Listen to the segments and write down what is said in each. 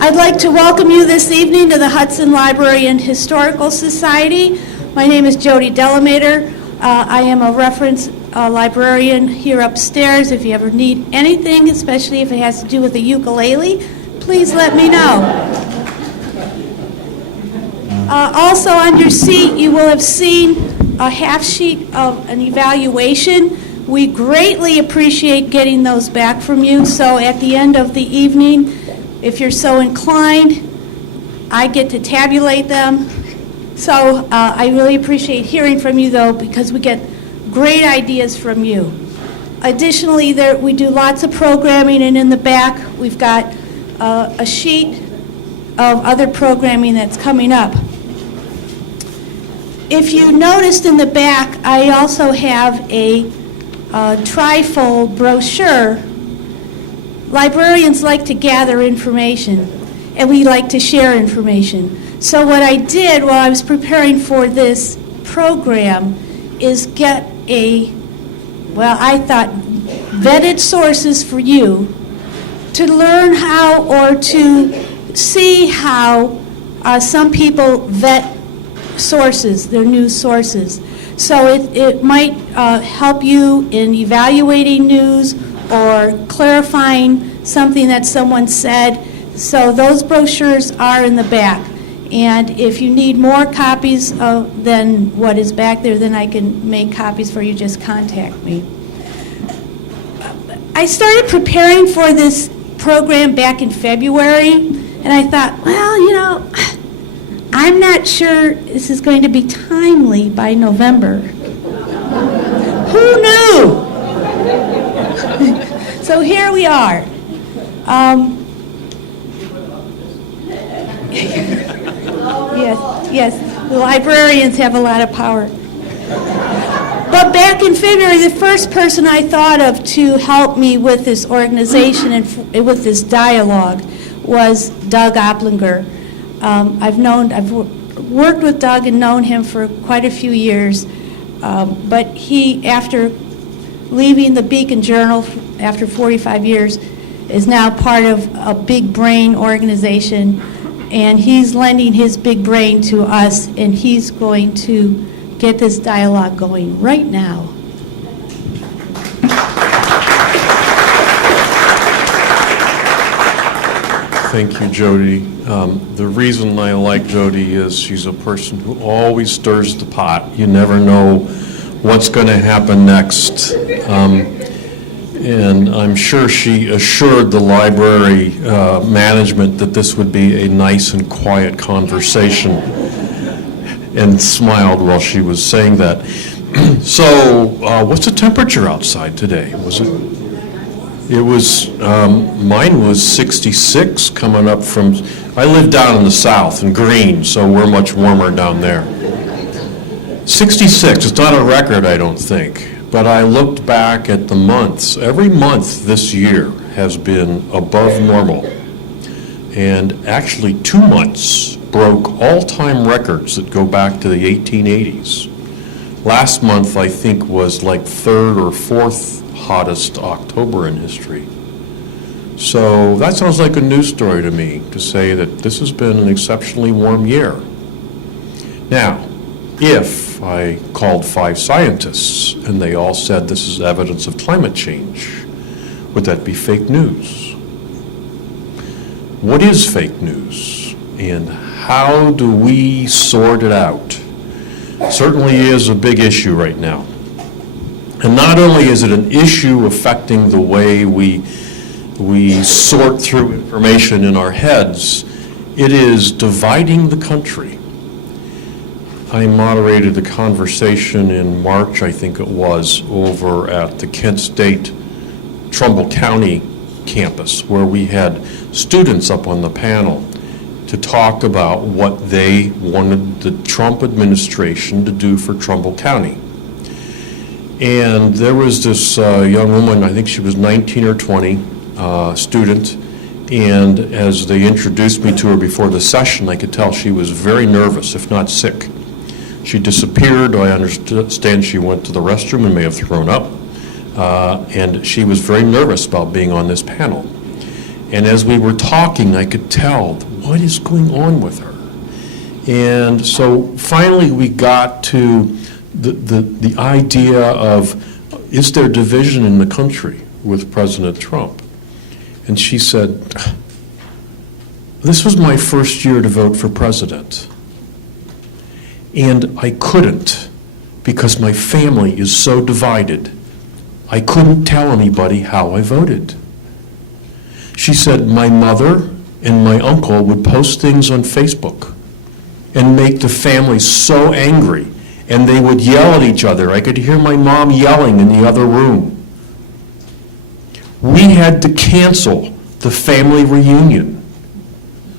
I'd like to welcome you this evening to the Hudson Library and Historical Society. My name is Jody Delamater. I am a reference librarian here upstairs. If you ever need anything, especially if it has to do with the ukulele, please let me know. Also on your seat, you will have seen a half sheet of an evaluation. We greatly appreciate getting those back from you. So at the end of the evening, if you're so inclined, I get to tabulate them. So I really appreciate hearing from you, though, because we get great ideas from you. Additionally, we do lots of programming, and in the back, we've got a sheet of other programming that's coming up. If you noticed in the back, I also have a trifold brochure. Librarians like to gather information, and we like to share information. So what I did while I was preparing for this program is get I thought, vetted sources for you to learn how or to see how some people vet sources, their news sources. So it might help you in evaluating news or clarifying something that someone said. So those brochures are in the back. And if you need more copies than what is back there, then I can make copies for you. Just contact me. I started preparing for this program back in February, and I thought, well, I'm not sure this is going to be timely by November. Who knew? So here we are. Yes, the librarians have a lot of power. But back in February, the first person I thought of to help me with this organization and with this dialogue was Doug Oplinger. I've worked with Doug and known him for quite a few years, but he, after leaving the Beacon Journal after 45 years, is now part of a Big Brain organization, and he's lending his big brain to us, and he's going to get this dialogue going right now. Thank you, Jody. The reason I like Jody is she's a person who always stirs the pot. You never know what's going to happen next. And I'm sure she assured the library management that this would be a nice and quiet conversation, and smiled while she was saying that. So, what's the temperature outside today? Mine was 66 coming up from, I live down in the south in Greene, so we're much warmer down there. 66, it's not a record, I don't think, but I looked back at the months. Every month this year has been above normal, and actually 2 months broke all-time records that go back to the 1880s. Last month, I think, was like third or fourth hottest October in history. So that sounds like a news story to me, to say that this has been an exceptionally warm year. Now, if I called 5 scientists and they all said this is evidence of climate change, would that be fake news? What is fake news, and how do we sort it out? Certainly is a big issue right now. And not only is it an issue affecting the way we sort through information in our heads, it is dividing the country. I moderated a conversation in March, I think it was, over at the Kent State Trumbull County campus, where we had students up on the panel to talk about what they wanted the Trump administration to do for Trumbull County. And there was this young woman, I think she was 19 or 20, student, and as they introduced me to her before the session, I could tell she was very nervous, if not sick. She disappeared. I understand she went to the restroom and may have thrown up, and she was very nervous about being on this panel. And as we were talking, I could tell, what is going on with her? And so finally we got to the idea of, is there division in the country with President Trump? And she said, this was my first year to vote for president. And I couldn't, because my family is so divided. I couldn't tell anybody how I voted. She said, my mother and my uncle would post things on Facebook and make the family so angry, and they would yell at each other. I could hear my mom yelling in the other room. We had to cancel the family reunion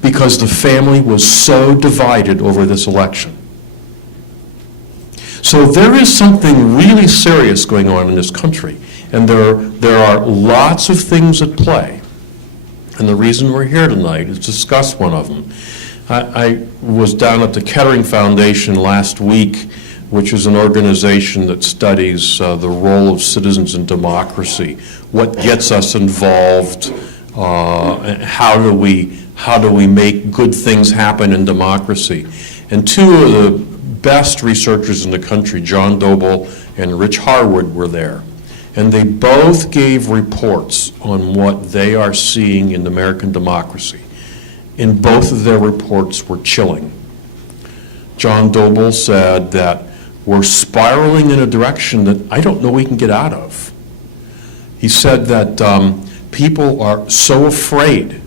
because the family was so divided over this election. So there is something really serious going on in this country, and there are lots of things at play. And the reason we're here tonight is to discuss one of them. I was down at the Kettering Foundation last week, which is an organization that studies the role of citizens in democracy, what gets us involved, how do we make good things happen in democracy. And two of the best researchers in the country, John Doble and Rich Harwood, were there. And they both gave reports on what they are seeing in American democracy. And both of their reports were chilling. John Doble said that we're spiraling in a direction that I don't know we can get out of. He said that people are so afraid.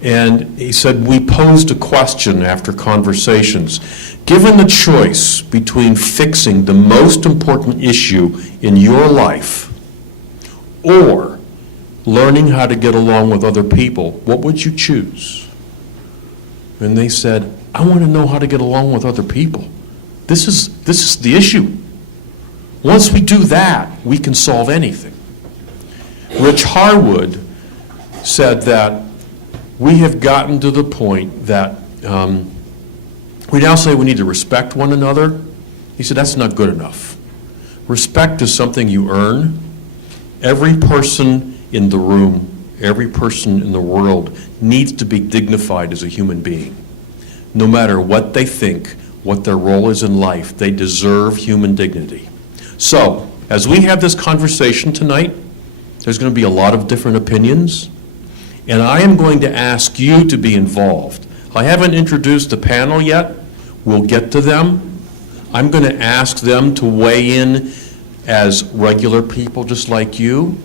And he said, we posed a question after conversations. Given the choice between fixing the most important issue in your life or learning how to get along with other people, what would you choose? And they said, I want to know how to get along with other people. This is the issue. Once we do that, we can solve anything. Rich Harwood said that we have gotten to the point that we now say we need to respect one another. He said that's not good enough. Respect is something you earn. Every person in the room, every person in the world needs to be dignified as a human being. No matter what they think, what their role is in life, they deserve human dignity. So, as we have this conversation tonight, there's going to be a lot of different opinions, and I am going to ask you to be involved. I haven't introduced the panel yet. We'll get to them. I'm going to ask them to weigh in as regular people just like you,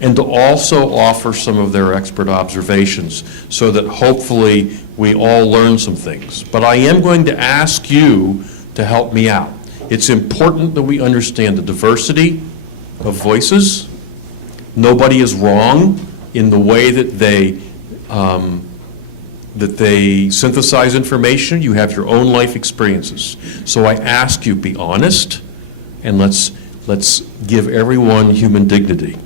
and to also offer some of their expert observations so that hopefully we all learn some things. But I am going to ask you to help me out. It's important that we understand the diversity of voices. Nobody is wrong in the way that they synthesize information. You have your own life experiences. So I ask you, be honest, and let's give everyone human dignity.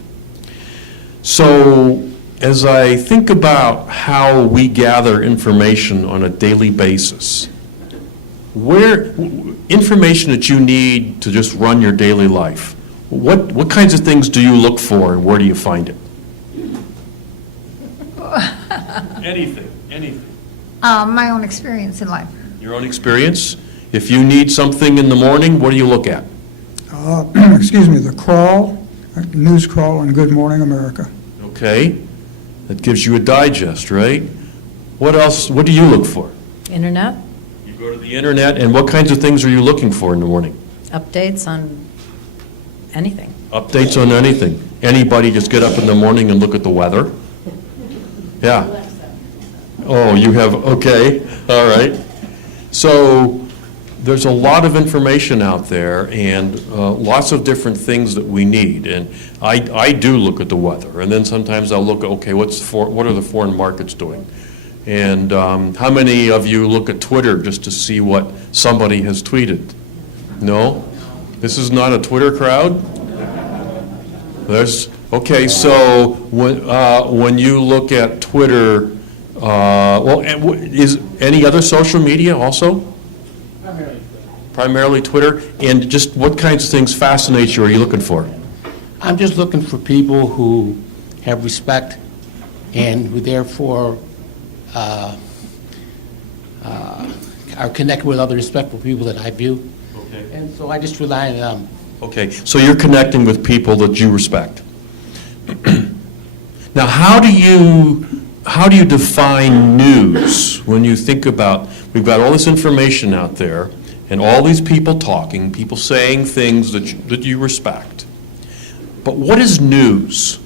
So as I think about how we gather information on a daily basis, information that you need to just run your daily life, what kinds of things do you look for and where do you find it? Anything. My own experience in life. Your own experience? If you need something in the morning, what do you look at? The crawl, news crawl on Good Morning America. Okay. That gives you a digest, right? What else? What do you look for? Internet, You go to the internet, and what kinds of things are you looking for in the morning? updates on anything. Updates on anything. Anybody just get up in the morning and look at the weather? Yeah. Oh, you have, okay, all right. So there's a lot of information out there and lots of different things that we need. And I do look at the weather, and then sometimes I'll look at, okay, what are the foreign markets doing? And how many of you look at Twitter just to see what somebody has tweeted? No? This is not a Twitter crowd? Okay, so when you look at Twitter, is any other social media also? Primarily Twitter. And just what kinds of things fascinate you, are you looking for? I'm just looking for people who have respect and who therefore are connected with other respectful people that I view. Okay. And so I just rely on them. Okay, so you're connecting with people that you respect. Now, how do you define news when you think about, we've got all this information out there, and all these people talking, people saying things that you respect. But what is news?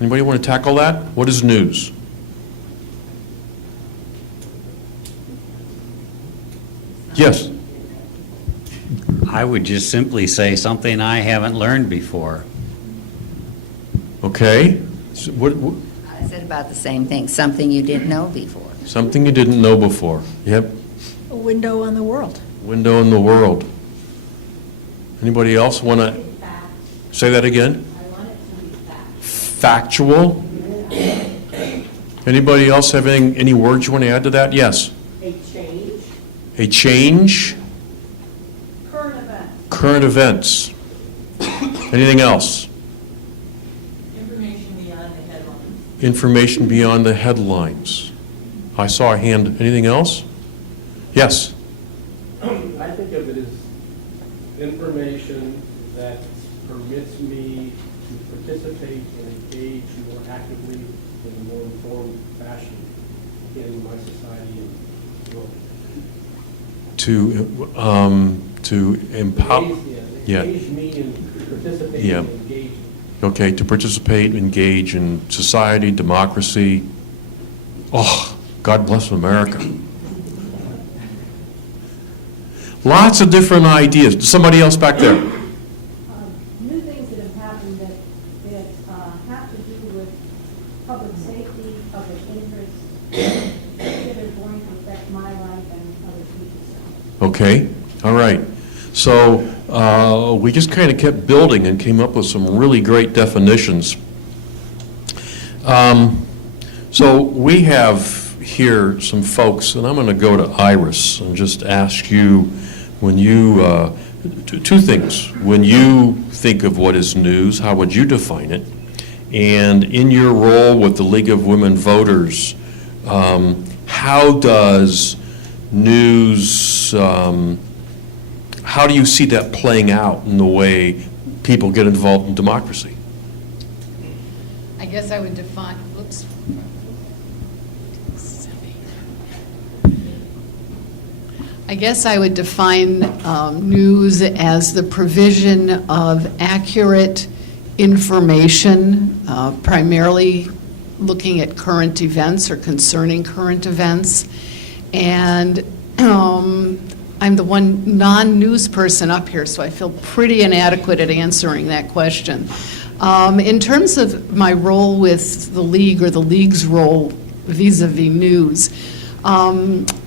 Anybody want to tackle that? What is news? Yes. I would just simply say something I haven't learned before. Okay. So I said about the same thing, something you didn't know before. something you didn't know before. Yep. A window on the world. Window in the world. Anybody else want to say that again? Factual. Anybody else have any words you want to add to that? Yes. A change. A change. Current event. Current events. Anything else? Information beyond the headlines. Information beyond the headlines. I saw a hand. Anything else? Yes. I think of it as information that permits me to participate and engage more actively in a more informed fashion in my society and world. To empower. Yeah. Engage me in participating Yeah. and engaging. Okay, to participate, engage in society, democracy. Oh, God bless America. Lots of different ideas. Somebody else back there. New things that have happened that have to do with public safety, public interest, that are going to affect my life and other people's. Okay, all right. So we just kind of kept building and came up with some really great definitions. So we have here some folks, and I'm going to go to Iris and just ask you, when you, two things. When you think of what is news, how would you define it? And in your role with the League of Women Voters, how does news, how do you see that playing out in the way people get involved in democracy? I guess I would define, oops. I guess I would define news as the provision of accurate information, primarily looking at current events or concerning current events. And I'm the one non-news person up here, so I feel pretty inadequate at answering that question. In terms of my role with the League, or the League's role vis-a-vis news,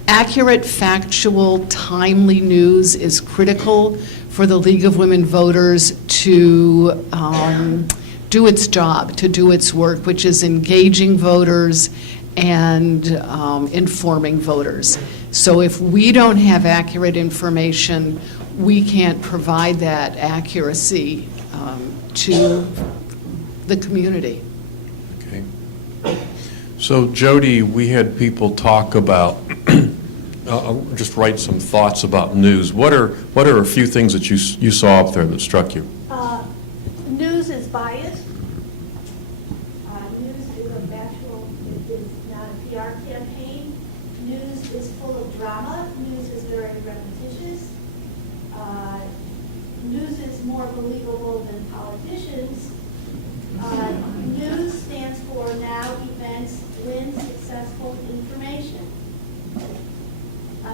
accurate, factual, timely news is critical for the League of Women Voters to do its job, to do its work, which is engaging voters and informing voters. So if we don't have accurate information, we can't provide that accuracy to the community. Okay. So Jody, we had people talk about, just write some thoughts about news. What are a few things that you saw up there that struck you? News is biased. News is a factual, it is not a PR campaign. News is full of drama. News is very repetitious. News is more believable than politicians. News stands for now, events, when, successful information.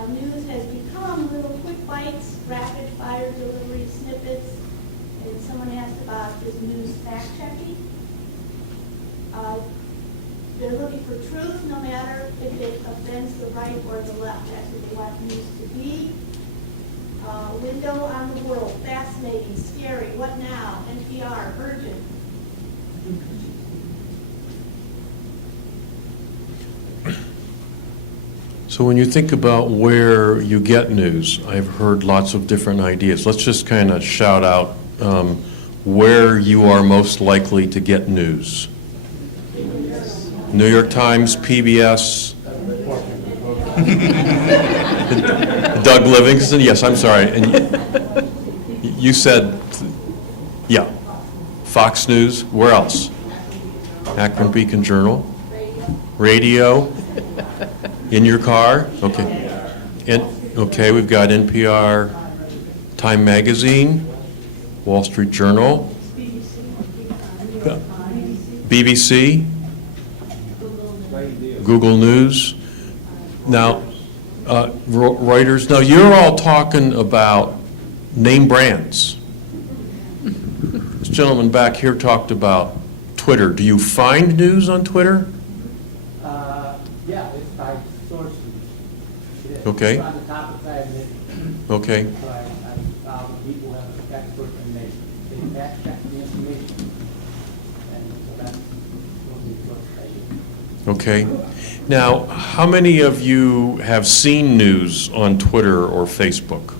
News has become little quick bites, rapid fire delivery snippets, and someone asked about is news fact-checking. They're looking for truth no matter if it offends the right or the left. That's what they want news to be. Window on the world, fascinating, scary, what now, NPR, urgent. So when you think about where you get news, I've heard lots of different ideas. Let's just kind of shout out where you are most likely to get news. New York Times, PBS. Doug Livingston, yes, I'm sorry. And you said, yeah, Fox News, where else? Akron Beacon Journal? Radio? In your car? Okay. Okay, we've got NPR, Time Magazine, Wall Street Journal, BBC, Google News. Now, Reuters. Now, you're all talking about name brands. This gentleman back here talked about Twitter. Do you find news on Twitter? Yeah, it's by sources. It's Okay. on the top side of it. Okay. So I found people have an expert and they fact check the information. And so that's one of the sources I use. Okay. Now, how many of you have seen news on Twitter or Facebook?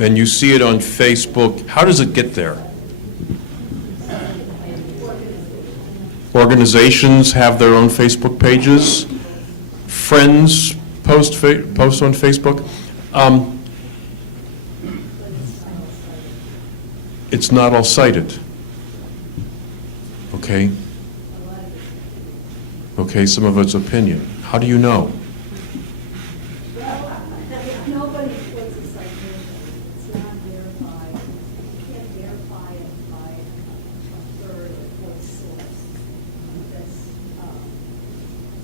And you see it on Facebook, how does it get there? Organizations have their own Facebook pages. Friends post on Facebook. It's not all cited. Okay. Okay, some of it's opinion. How do you know? Nobody puts a citation. It's not verified. You can't verify it by a third or fourth source. That's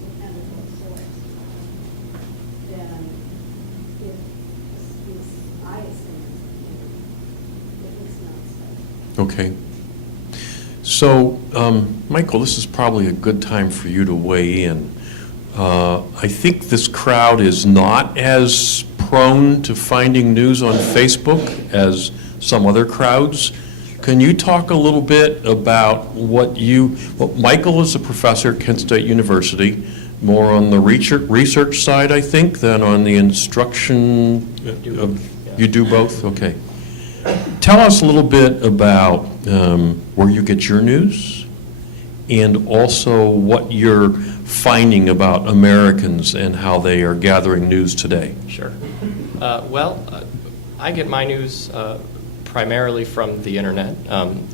dependable source. Then it is biasing if it's not cited. Okay. So, Michael, this is probably a good time for you to weigh in. I think this crowd is not as prone to finding news on Facebook as some other crowds. Can you talk a little bit about Michael is a professor at Kent State University, more on the research side, I think, than on the instruction? You do both? Okay. Tell us a little bit about where you get your news and also what you're finding about Americans and how they are gathering news today. Sure. I get my news primarily from the internet.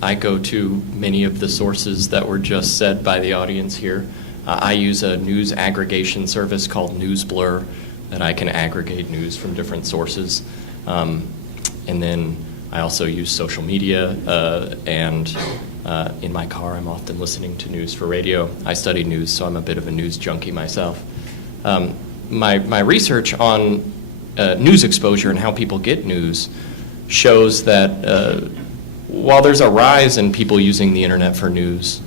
I go to many of the sources that were just said by the audience here. I use a news aggregation service called NewsBlur that I can aggregate news from different sources. And then I also use social media, and in my car I'm often listening to news for radio. I study news, so I'm a bit of a news junkie myself. My research on news exposure and how people get news shows that while there's a rise in people using the internet for news,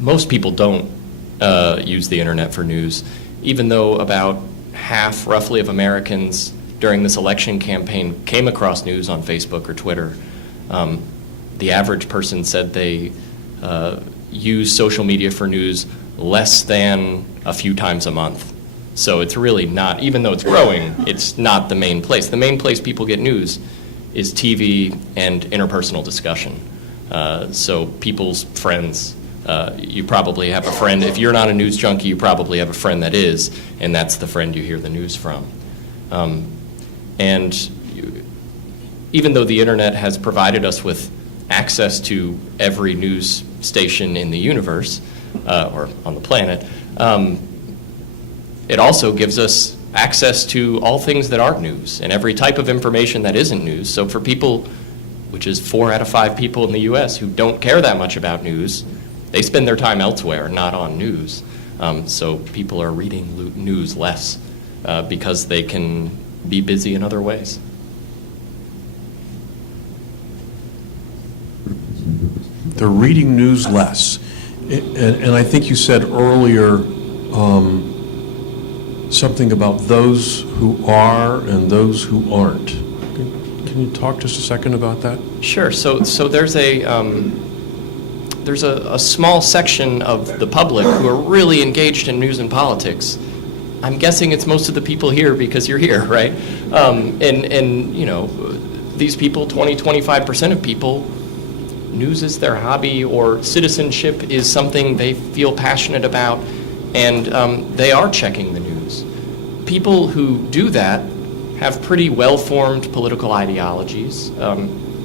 most people don't use the internet for news, even though about half, roughly, of Americans during this election campaign came across news on Facebook or Twitter. The average person said they use social media for news less than a few times a month. So it's really not, even though it's growing, it's not the main place. The main place people get news is TV and interpersonal discussion. So people's friends, you probably have a friend, if you're not a news junkie, you probably have a friend that is, and that's the friend you hear the news from. Even though the internet has provided us with access to every news station in the universe, or on the planet, it also gives us access to all things that aren't news and every type of information that isn't news. So for people, which is 4 out of 5 people in the US who don't care that much about news, they spend their time elsewhere, not on news. So people are reading news less because they can be busy in other ways. They're reading news less. And I think you said earlier something about those who are and those who aren't. Can you talk just a second about that? Sure. So there's a small section of the public who are really engaged in news and politics. I'm guessing it's most of the people here because you're here, right? And you know, these people, 20-25% of people, news is their hobby or citizenship is something they feel passionate about, and they are checking the news. People who do that have pretty well-formed political ideologies.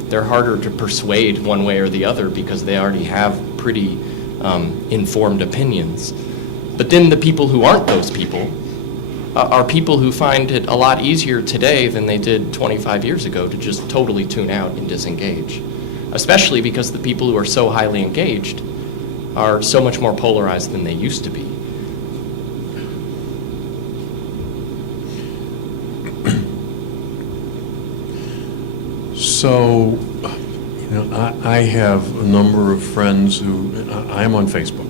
They're harder to persuade one way or the other because they already have pretty informed opinions. But then the people who aren't those people are people who find it a lot easier today than they did 25 years ago to just totally tune out and disengage, especially because the people who are so highly engaged are so much more polarized than they used to be. So, I have a number of friends who, I'm on Facebook.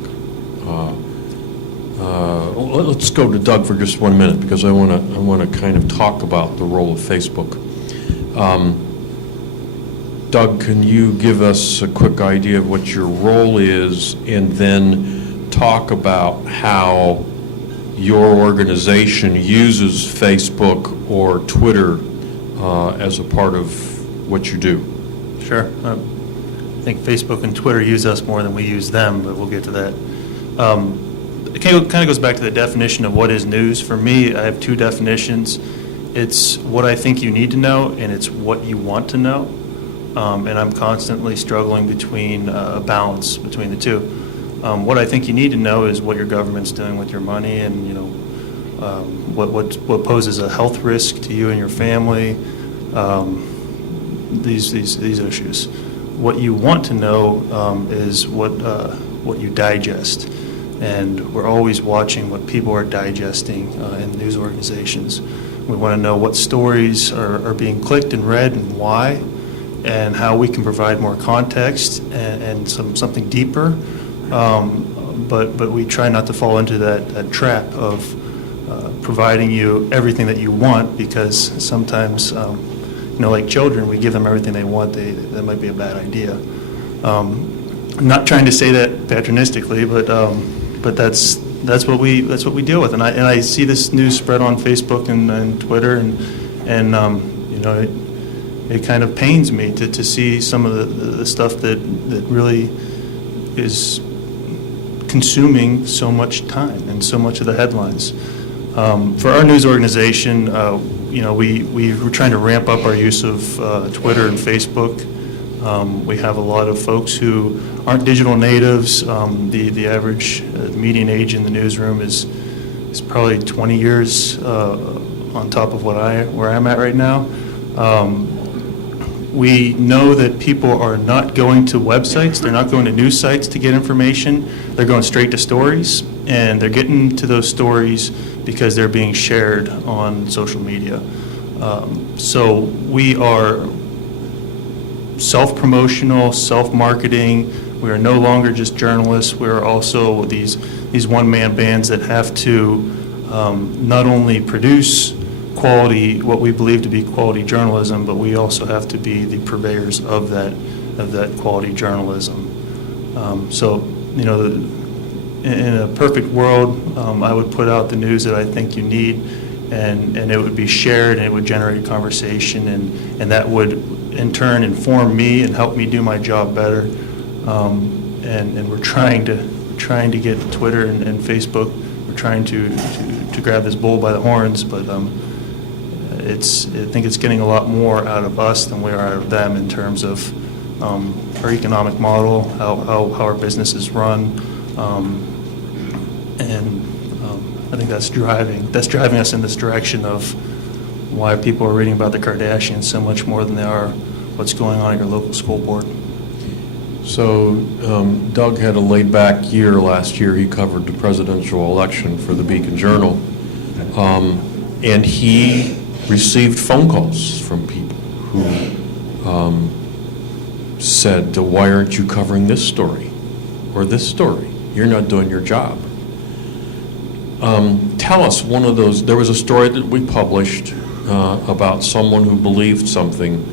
Let's go to Doug for just 1 minute, because I want to kind of talk about the role of Facebook. Doug, can you give us a quick idea of what your role is, and then talk about how your organization uses Facebook or Twitter as a part of what you do? Sure. I think Facebook and Twitter use us more than we use them, but we'll get to that. It kind of goes back to the definition of what is news. For me, I have two definitions. It's what I think you need to know, and it's what you want to know. And I'm constantly struggling between a balance between the two. What I think you need to know is what your government's doing with your money, and what poses a health risk to you and your family. These issues. What you want to know is what you digest, and we're always watching what people are digesting in news organizations. We want to know what stories are being clicked and read and why, and how we can provide more context and something deeper. But we try not to fall into that trap of providing you everything that you want, because sometimes. Like children, we give them everything they want. That might be a bad idea. I'm not trying to say that patronistically, but that's what we deal with. And I see this news spread on Facebook and Twitter, and it kind of pains me to see some of the stuff that really is consuming so much time and so much of the headlines. For our news organization, we're trying to ramp up our use of Twitter and Facebook. We have a lot of folks who aren't digital natives. The average median age in the newsroom is probably 20 years on top of where I'm at right now. We know that people are not going to websites. They're not going to news sites to get information. They're going straight to stories, and they're getting to those stories because they're being shared on social media. So we are self-promotional, self-marketing. We are no longer just journalists. We are also these one-man bands that have to not only produce quality, what we believe to be quality journalism, but we also have to be the purveyors of that quality journalism. In a perfect world, I would put out the news that I think you need, and it would be shared, and it would generate conversation, and that would in turn inform me and help me do my job better. And we're trying to get Twitter and Facebook. We're trying to grab this bull by the horns, but I think it's getting a lot more out of us than we are out of them in terms of our economic model, how our business is run. I think that's driving us in this direction of why people are reading about the Kardashians so much more than they are what's going on at your local school board. So Doug had a laid-back year last year. He covered the presidential election for the Beacon Journal, and he received phone calls from people who said, "Why aren't you covering this story or this story? You're not doing your job." Tell us one of those. There was a story that we published about someone who believed something.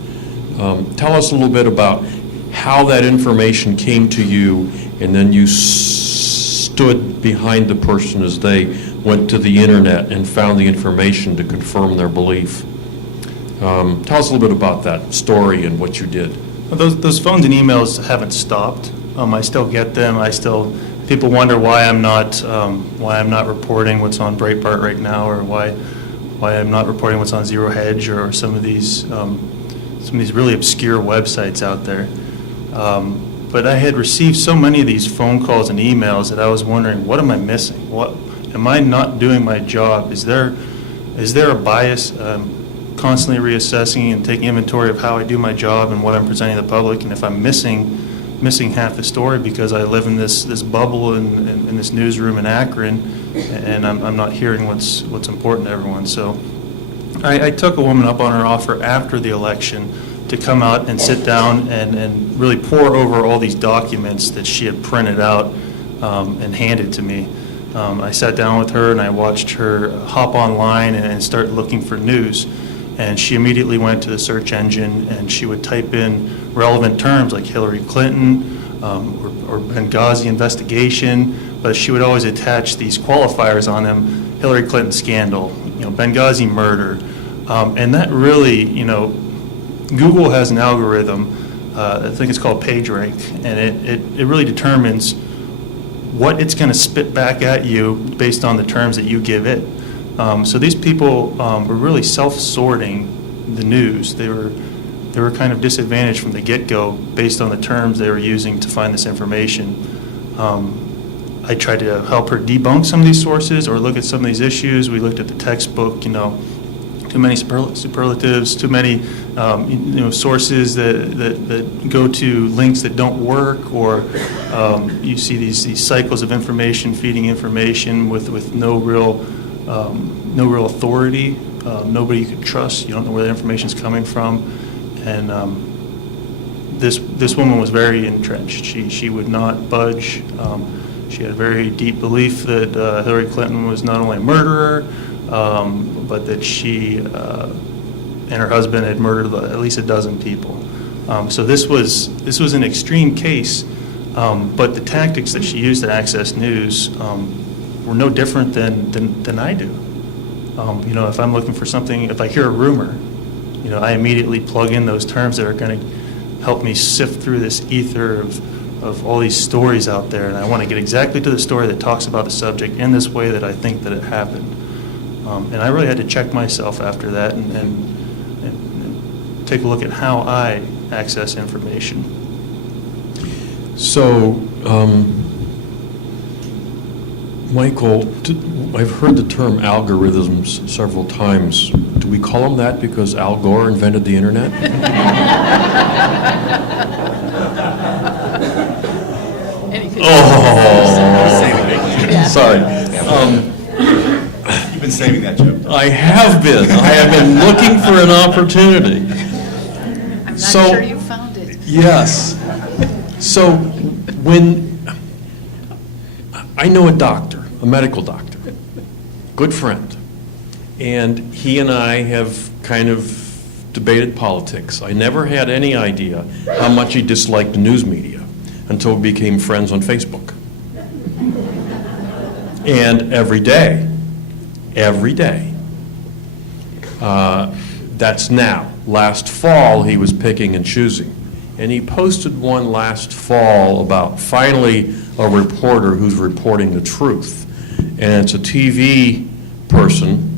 Tell us a little bit about how that information came to you, and then you stood behind the person as they went to the internet and found the information to confirm their belief. Tell us a little bit about that story and what you did. Those phones and emails haven't stopped. I still get them. People wonder why I'm not reporting what's on Breitbart right now, or why I'm not reporting what's on Zero Hedge, or some of these really obscure websites out there. But I had received so many of these phone calls and emails that I was wondering, what am I missing? What am I not doing my job? Is there a bias? Constantly reassessing and taking inventory of how I do my job and what I'm presenting to the public, and if I'm missing half the story because I live in this bubble in this newsroom in Akron, and I'm not hearing what's important to everyone. So I took a woman up on her offer after the election to come out and sit down and really pour over all these documents that she had printed out and handed to me. I sat down with her and I watched her hop online and start looking for news. And she immediately went to the search engine and she would type in relevant terms like Hillary Clinton or Benghazi investigation, but she would always attach these qualifiers on them: Hillary Clinton scandal, Benghazi murder, and that really, Google has an algorithm. I think it's called PageRank, and it really determines what it's going to spit back at you based on the terms that you give it. So these people were really self-sorting the news. They were kind of disadvantaged from the get-go based on the terms they were using to find this information. I tried to help her debunk some of these sources or look at some of these issues. We looked at the textbook, too many superlatives, too many sources that go to links that don't work, or you see these cycles of information feeding information with no real authority. Nobody you can trust. You don't know where the information's coming from. And this woman was very entrenched. She would not budge. She had a very deep belief that Hillary Clinton was not only a murderer, but that she and her husband had murdered at least a dozen people. So this was an extreme case, but the tactics that she used to access news were no different than I do. If I'm looking for something, if I hear a rumor, I immediately plug in those terms that are going to help me sift through this ether of all these stories out there, and I want to get exactly to the story that talks about the subject in this way that I think that it happened. And I really had to check myself after that and take a look at how I access information. So, Michael, I've heard the term algorithms several times. Do we call them that because Al Gore invented the internet? Sorry. You've been saving that joke. I have been. I have been looking for an opportunity. I'm not sure you found it. Yes. So when I know a doctor, a medical doctor, good friend, and he and I have kind of debated politics. I never had any idea how much he disliked the news media until we became friends on Facebook. And every day, that's now. Last fall, he was picking and choosing. And he posted one last fall about finally a reporter who's reporting the truth. And it's a TV person,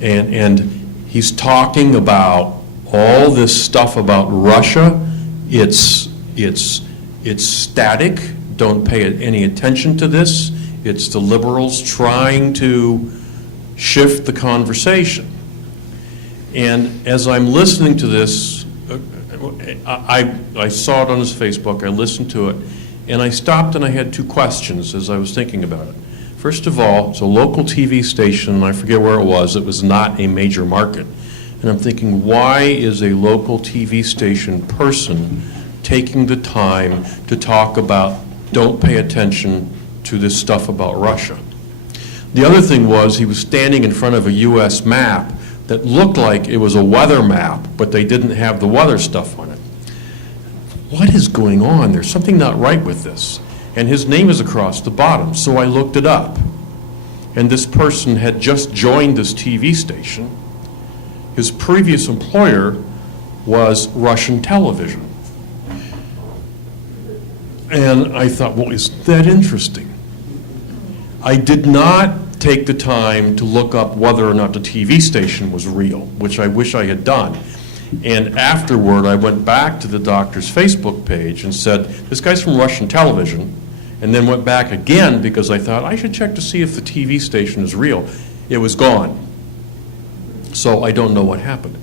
and he's talking about all this stuff about Russia. It's static. Don't pay any attention to this. It's the liberals trying to shift the conversation. And as I'm listening to this, I saw it on his Facebook, I listened to it, and I stopped and I had two questions as I was thinking about it. First of all, it's a local TV station, I forget where it was not a major market. And I'm thinking, why is a local TV station person taking the time to talk about don't pay attention to this stuff about Russia? The other thing was he was standing in front of a U.S. map that looked like it was a weather map, but they didn't have the weather stuff on it. What is going on? There's something not right with this. And his name is across the bottom, so I looked it up. And this person had just joined this TV station. His previous employer was Russian television. And I thought, well, isn't that interesting? I did not take the time to look up whether or not the TV station was real, which I wish I had done. And afterward, I went back to the doctor's Facebook page and said, this guy's from Russian television, and then went back again because I thought I should check to see if the TV station is real. It was gone. So I don't know what happened.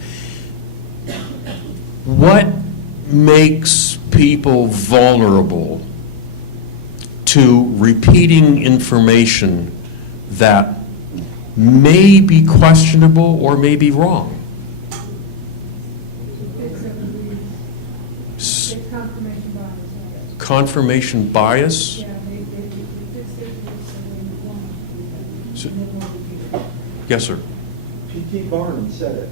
What makes people vulnerable to repeating information that may be questionable or may be wrong? It's confirmation bias. Confirmation bias? Yeah, they fix their books and they won't. So- And they won't repeat it. Yes, sir. P.T. Barnum said it.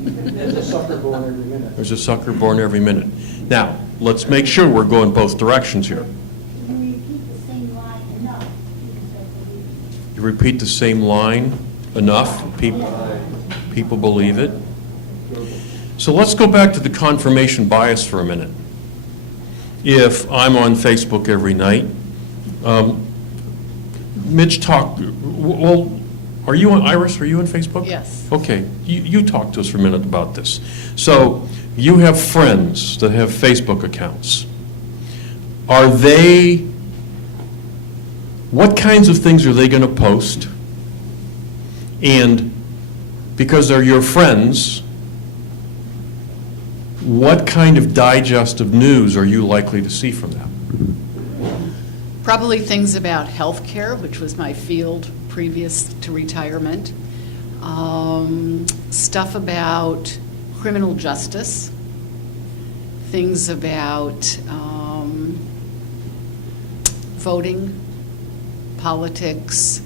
There's a sucker born every minute. There's a sucker born every minute. Now, let's make sure we're going both directions here. You repeat the same line enough, people start believing it. You repeat the same line enough, people believe it. So let's go back to the confirmation bias for a minute. If I'm on Facebook every night, Mitch talked, well, are you on, Iris, are you on Facebook? Yes. Okay, you talk to us for a minute about this. So you have friends that have Facebook accounts. Are they, what kinds of things are they going to post? And because they're your friends, what kind of digest of news are you likely to see from them? Probably things about healthcare, which was my field previous to retirement. Stuff about criminal justice. Things about voting, politics.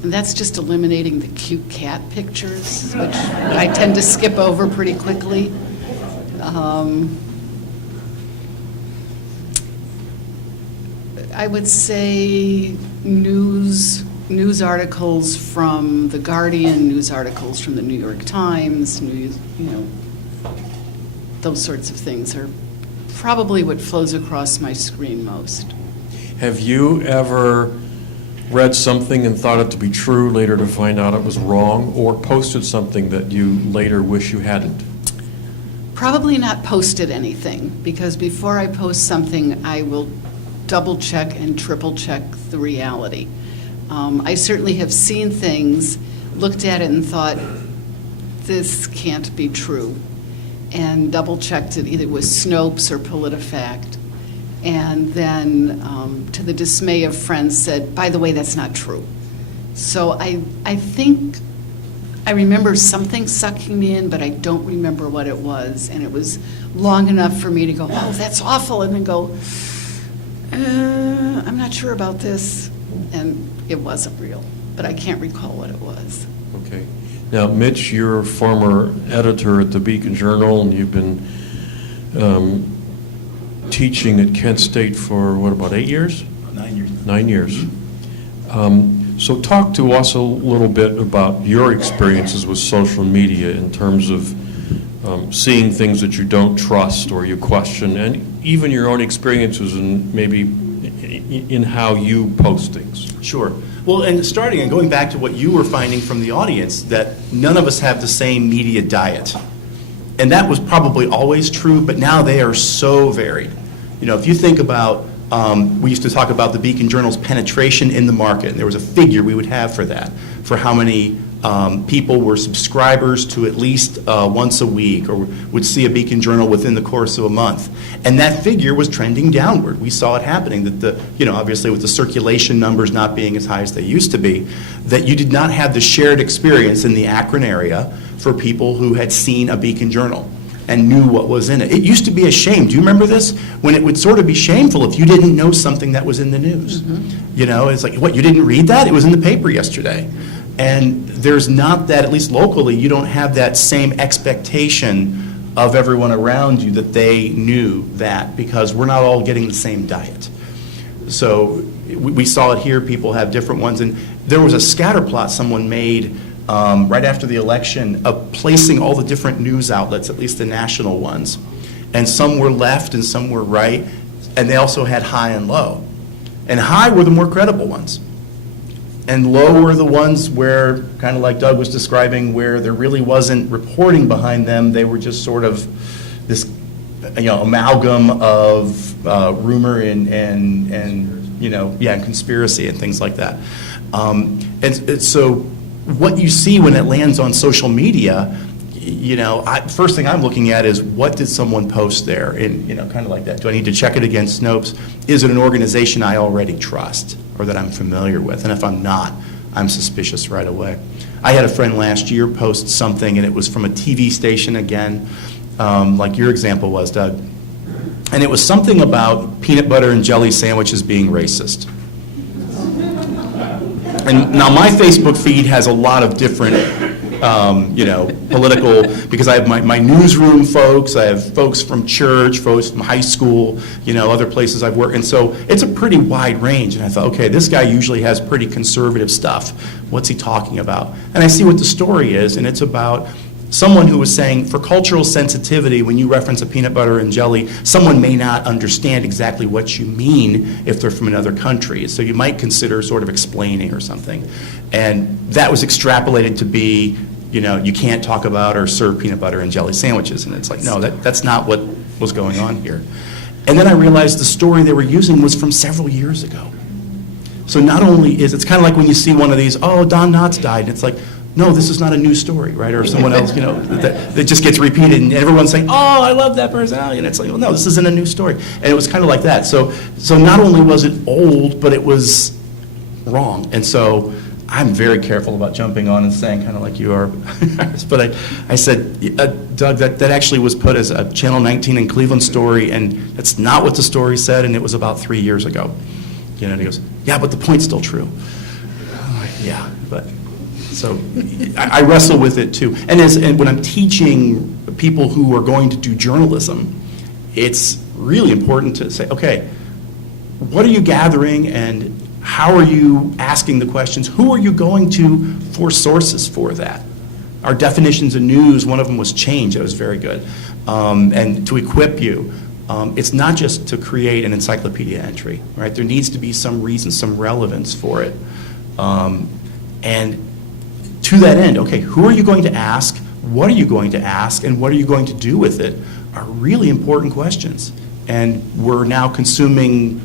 And that's just eliminating the cute cat pictures, which I tend to skip over pretty quickly. I would say news articles from The Guardian, news articles from the New York Times, those sorts of things are probably what flows across my screen most. Have you ever read something and thought it to be true, later to find out it was wrong, or posted something that you later wish you hadn't? Probably not posted anything, because before I post something, I will double check and triple check the reality. I certainly have seen things, looked at it and thought, this can't be true, and double checked it either with Snopes or PolitiFact, and then to the dismay of friends said, by the way, that's not true. So I think I remember something sucking me in, but I don't remember what it was, and it was long enough for me to go, oh, that's awful, and then go, I'm not sure about this, and it wasn't real, but I can't recall what it was. Okay. Now, Mitch, you're a former editor at the Beacon Journal, and you've been teaching at Kent State for, what, about 8 years? 9 years. 9 years. So talk to us a little bit about your experiences with social media in terms of seeing things that you don't trust or you question, and even your own experiences and maybe in how you post things. Sure. Well, and starting and going back to what you were finding from the audience, that none of us have the same media diet. And that was probably always true, but now they are so varied. You know, if you think about, we used to talk about the Beacon Journal's penetration in the market, and there was a figure we would have for that, for how many people were subscribers to at least once a week, or would see a Beacon Journal within the course of a month. And that figure was trending downward. We saw it happening, that obviously with the circulation numbers not being as high as they used to be, that you did not have the shared experience in the Akron area for people who had seen a Beacon Journal and knew what was in it. It used to be a shame. Do you remember this? When it would sort of be shameful if you didn't know something that was in the news. Mm-hmm. You know, it's like, what, you didn't read that? It was in the paper yesterday. And there's not that, at least locally, you don't have that same expectation of everyone around you that they knew that, because we're not all getting the same diet. So we saw it here, people have different ones. And there was a scatter plot someone made right after the election, of placing all the different news outlets, at least the national ones. And some were left and some were right, and they also had high and low. And high were the more credible ones. And low were the ones where, kind of like Doug was describing, where there really wasn't reporting behind them. They were just sort of this, amalgam of rumor and conspiracy and things like that. And so what you see when it lands on social media, first thing I'm looking at is what did someone post there, and kind of like that. Do I need to check it against Snopes? Is it an organization I already trust or that I'm familiar with? And if I'm not, I'm suspicious right away. I had a friend last year post something, and it was from a TV station again, like your example was, Doug. And it was something about peanut butter and jelly sandwiches being racist. And now my Facebook feed has a lot of different, political, because I have my newsroom folks, I have folks from church, folks from high school, other places I've worked. And so it's a pretty wide range. And I thought, okay, this guy usually has pretty conservative stuff. What's he talking about? And I see what the story is, and it's about someone who was saying, for cultural sensitivity, when you reference a peanut butter and jelly, someone may not understand exactly what you mean if they're from another country. So you might consider sort of explaining or something. And that was extrapolated to be, you can't talk about or serve peanut butter and jelly sandwiches. And it's like, no, that's not what was going on here. And then I realized the story they were using was from several years ago. So not only it's kind of like when you see one of these, oh, Don Knotts died, and it's like, no, this is not a new story, right? Or someone else, that just gets repeated, and everyone's saying, oh, I love that person. And it's like, well, no, this isn't a new story. And it was kind of like that. So not only was it old, but it was wrong. And so I'm very careful about jumping on and saying, kind of like you are. But I said, Doug, that actually was put as a Channel 19 in Cleveland story, and that's not what the story said, and it was about 3 years ago. And he goes, yeah, but the point's still true. Yeah, but... So I wrestle with it too. And when I'm teaching people who are going to do journalism, it's really important to say, okay, what are you gathering and how are you asking the questions? Who are you going to for sources for that? Our definitions of news, one of them was change. That was very good. And to equip you. It's not just to create an encyclopedia entry, right? There needs to be some reason, some relevance for it. And to that end, okay, who are you going to ask, what are you going to ask, and what are you going to do with it are really important questions. And we're now consuming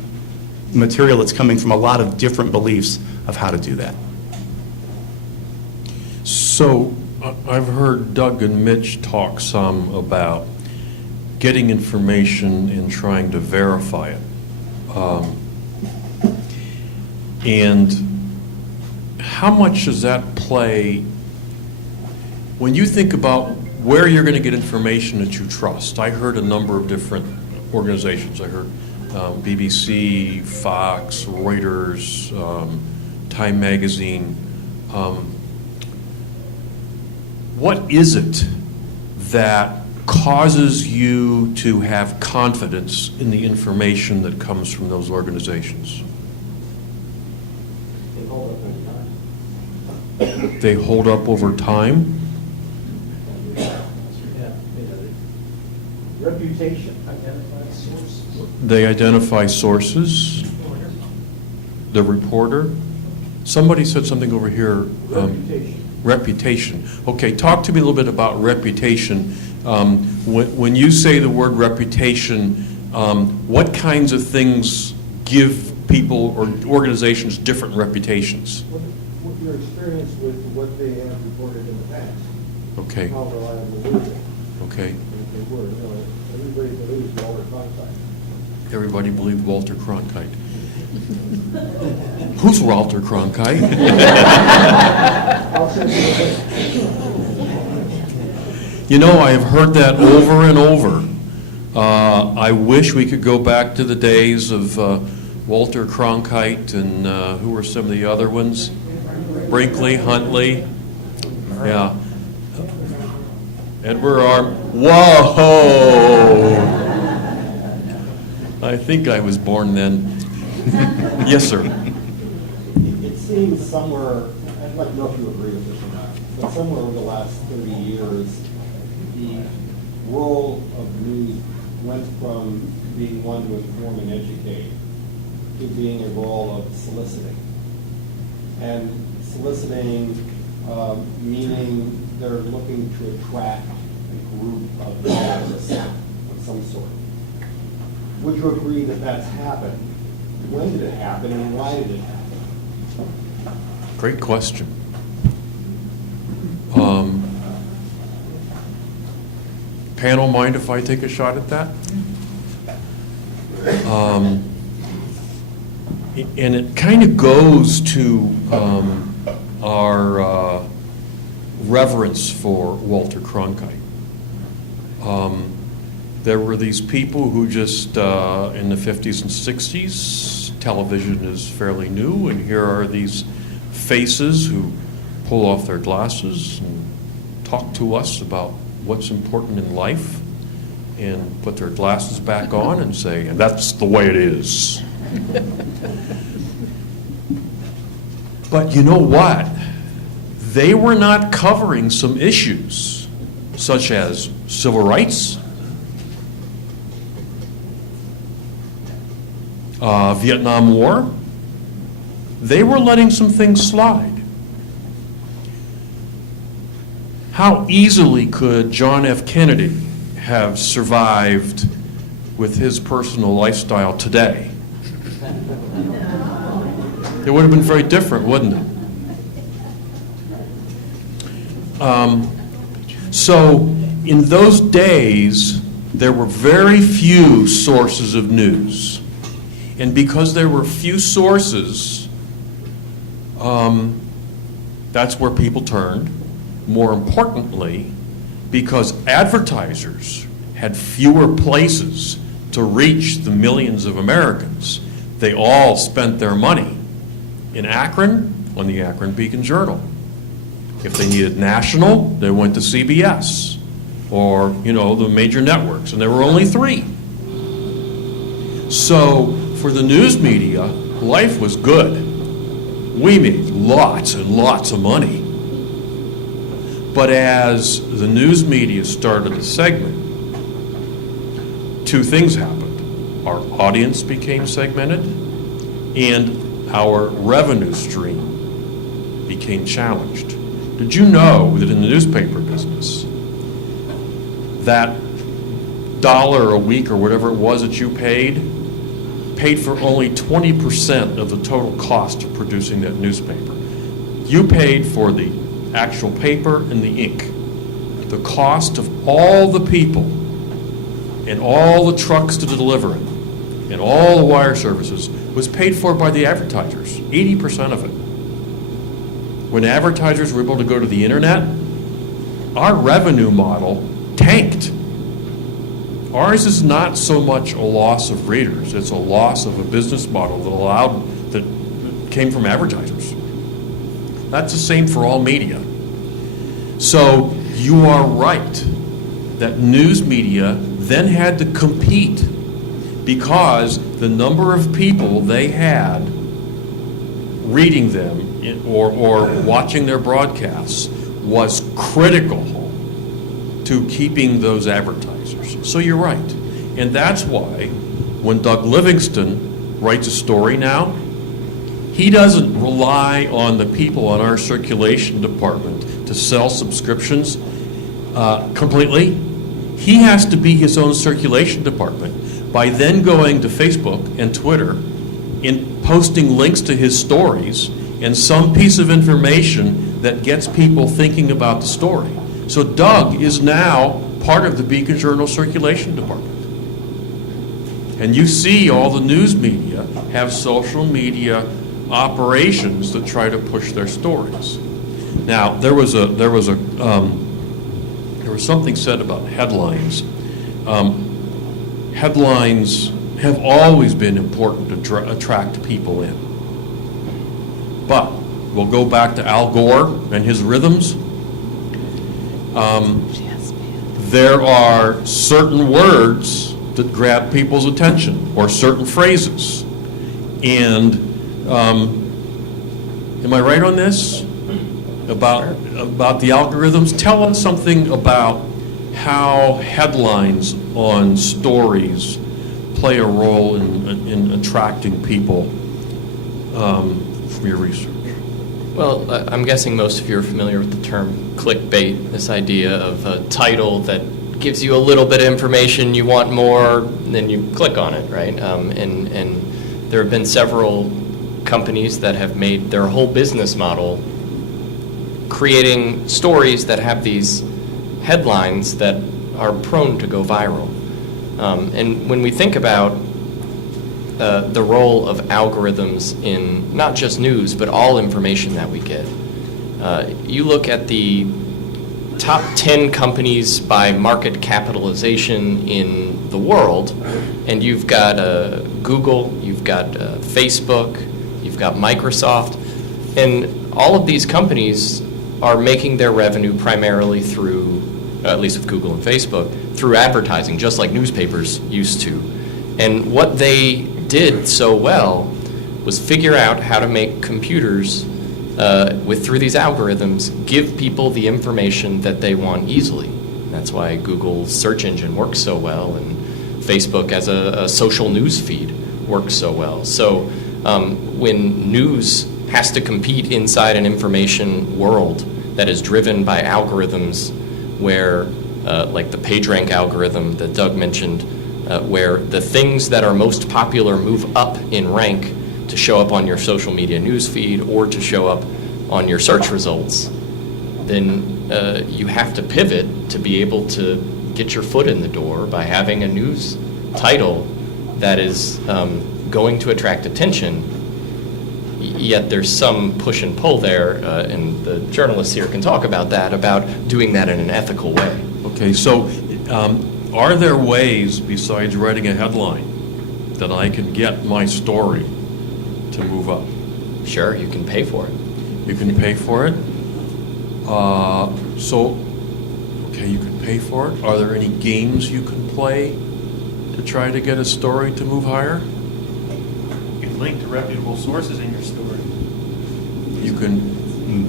material that's coming from a lot of different beliefs of how to do that. So I've heard Doug and Mitch talk some about getting information and trying to verify it. And how much does that play when you think about where you're going to get information that you trust? I heard a number of different organizations. I heard BBC, Fox, Reuters, Time Magazine. What is it that causes you to have confidence in the information that comes from those organizations? They hold up over time? Reputation, identify sources. They identify sources. The reporter. Somebody said something over here. Reputation. Okay, talk to me a little bit about reputation. When you say the word reputation, what kinds of things give people or organizations different reputations? What your experience with what they have reported in the past. Okay. How reliable were they? Okay. If they were, everybody believes Walter Cronkite. Everybody believed Walter Cronkite. Who's Walter Cronkite? I'll send you a link. I have heard that over and over. I wish we could go back to the days of Walter Cronkite and who were some of the other ones? Brinkley, Huntley. Yeah. Edward Arm. Whoa! I think I was born then. Yes, sir. It seems somewhere, I'd like to know if you agree with this or not. but somewhere over the last 30 years, the role of news went from being one to inform and educate to being a role of soliciting. And soliciting, meaning they're looking to attract a group of journalists of some sort. Would you agree that that's happened? When did it happen and why did it happen? Great question. Panel, mind if I take a shot at that? And it kind of goes to our reverence for Walter Cronkite. There were these people who just, in the 50s and 60s, television is fairly new, and here are these faces who pull off their glasses and talk to us about what's important in life, and put their glasses back on and say, and that's the way it is. But you know what? They were not covering some issues such as civil rights, Vietnam War. They were letting some things slide. How easily could John F. Kennedy have survived with his personal lifestyle today? It would have been very different, wouldn't it? So in those days, there were very few sources of news. And because there were few sources, that's where people turned. More importantly, because advertisers had fewer places to reach the millions of Americans, they all spent their money in Akron on the Akron Beacon Journal. If they needed national, they went to CBS or, the major networks, and there were only 3. So for the news media, life was good. We made lots and lots of money. But as the news media started to segment, 2 things happened. Our audience became segmented, and our revenue stream became challenged. Did you know that in the newspaper business, that $1 a week or whatever it was that you paid for only 20% of the total cost of producing that newspaper? You paid for the actual paper and the ink. The cost of all the people and all the trucks to deliver it and all the wire services was paid for by the advertisers, 80% of it. When advertisers were able to go to the internet, our revenue model tanked. Ours is not so much a loss of readers, it's a loss of a business model that came from advertisers. That's the same for all media. So you are right that news media then had to compete because the number of people they had reading them or watching their broadcasts was critical to keeping those advertisers. So you're right. And that's why when Doug Livingston writes a story now, he doesn't rely on the people on our circulation department to sell subscriptions completely. He has to be his own circulation department by then going to Facebook and Twitter and posting links to his stories and some piece of information that gets people thinking about the story. So Doug is now part of the Beacon Journal circulation department. And you see all the news media have social media operations that try to push their stories. Now, there was something said about headlines. Headlines have always been important to attract people in. But we'll go back to Al Gore and his rhythms. There are certain words that grab people's attention, or certain phrases. And am I right on this? about the algorithms. Tell us something about how headlines on stories play a role in attracting people from your research. Well, I'm guessing most of you are familiar with the term clickbait, this idea of a title that gives you a little bit of information, you want more, then you click on it, right? And there have been several companies that have made their whole business model creating stories that have these headlines that are prone to go viral. And when we think about the role of algorithms in not just news, but all information that we get, you look at the top 10 companies by market capitalization in the world, and you've got Google, you've got Facebook, you've got Microsoft, and all of these companies are making their revenue primarily through, at least with Google and Facebook, through advertising, just like newspapers used to. And what they did so well was figure out how to make computers, through these algorithms, give people the information that they want easily. That's why Google's search engine works so well, and Facebook as a social news feed works so well. So when news has to compete inside an information world that is driven by algorithms where, like the PageRank algorithm that Doug mentioned, where the things that are most popular move up in rank to show up on your social media news feed or to show up on your search results, then you have to pivot to be able to get your foot in the door by having a news title that is going to attract attention, yet there's some push and pull there, and the journalists here can talk about that, about doing that in an ethical way. Okay, so are there ways besides writing a headline that I can get my story to move up? Sure, you can pay for it. You can pay for it? Okay, you can pay for it. Are there any games you can play to try to get a story to move higher? You can link to reputable sources in your story. You can...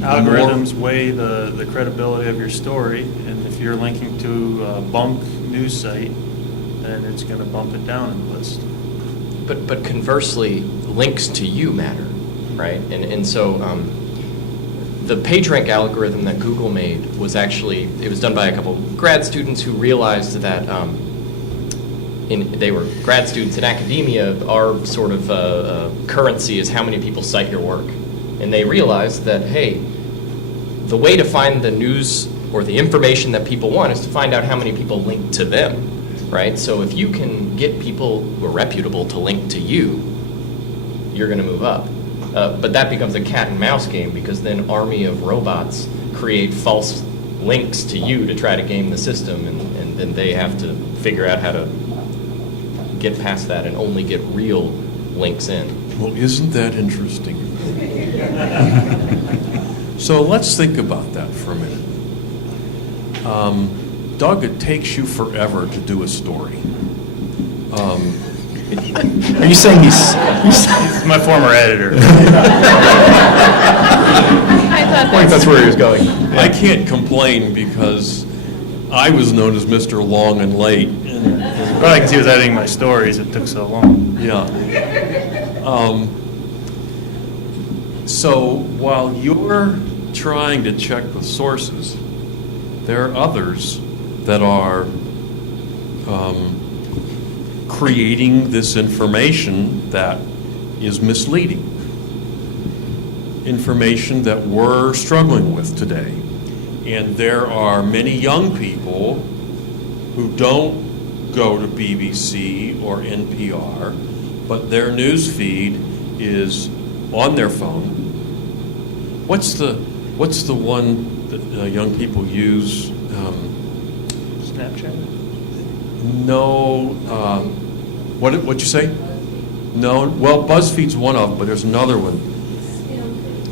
Algorithms weigh the credibility of your story, and if you're linking to a bunk news site, then it's going to bump it down in the list. But conversely, links to you matter, right? And so the PageRank algorithm that Google made was actually, it was done by a couple grad students who realized that they were grad students in academia. Our sort of currency is how many people cite your work. And they realized that, hey, the way to find the news or the information that people want is to find out how many people link to them, right? So if you can get people who are reputable to link to you, you're going to move up. But that becomes a cat and mouse game, because then an army of robots create false links to you to try to game the system, and then they have to figure out how to get past that and only get real links in. Well, isn't that interesting? So let's think about that for a minute. Doug, it takes you forever to do a story. Are you saying he's my former editor? I think that's where he was going. I can't complain because I was known as Mr. Long and Late. And probably because he was editing my stories, it took so long. Yeah. So while you're trying to check the sources, there are others that are creating this information that is misleading. Information that we're struggling with today. And there are many young people who don't go to BBC or NPR, but their news feed is on their phone. What's the one that young people use? Snapchat? No. What'd you say? No. Well, BuzzFeed's one of them, but there's another one.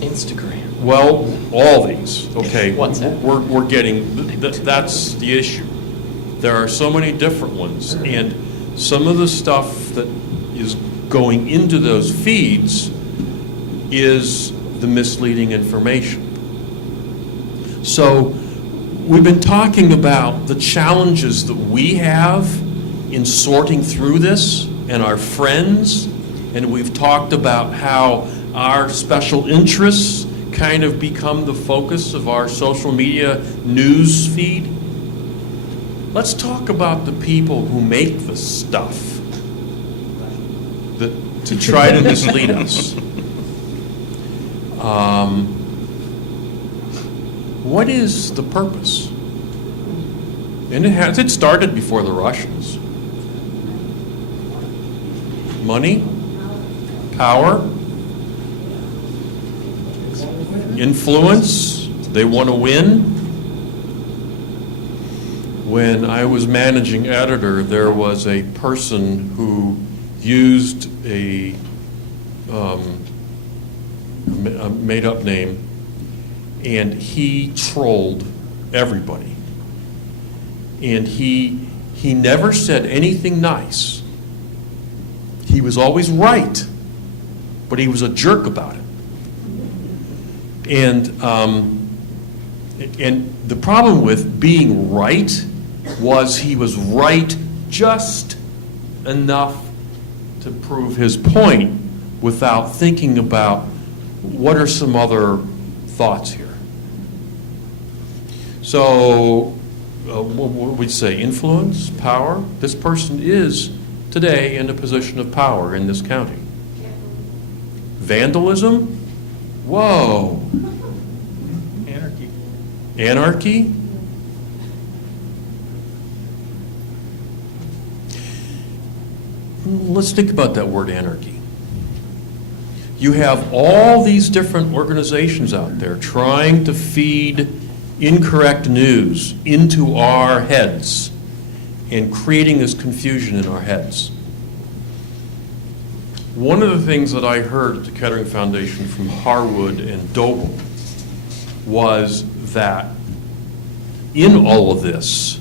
Instagram. Well, all these. Okay. WhatsApp. We're getting. That's the issue. There are so many different ones, and some of the stuff that is going into those feeds is the misleading information. So we've been talking about the challenges that we have in sorting through this and our friends, and we've talked about how our special interests kind of become the focus of our social media news feed. Let's talk about the people who make the stuff to try to mislead us. What is the purpose? And it started before the Russians. Money, power, influence, they want to win. When I was managing editor, there was a person who used a made-up name, and he trolled everybody. And he never said anything nice. He was always right, but he was a jerk about it. And the problem with being right was he was right just enough to prove his point without thinking about what are some other thoughts here. So, what would we say? Influence, power? This person is today in a position of power in this county. Vandalism? Whoa. Anarchy. Anarchy? Let's think about that word anarchy. You have all these different organizations out there trying to feed incorrect news into our heads and creating this confusion in our heads. One of the things that I heard at the Kettering Foundation from Harwood and Doble was that in all of this,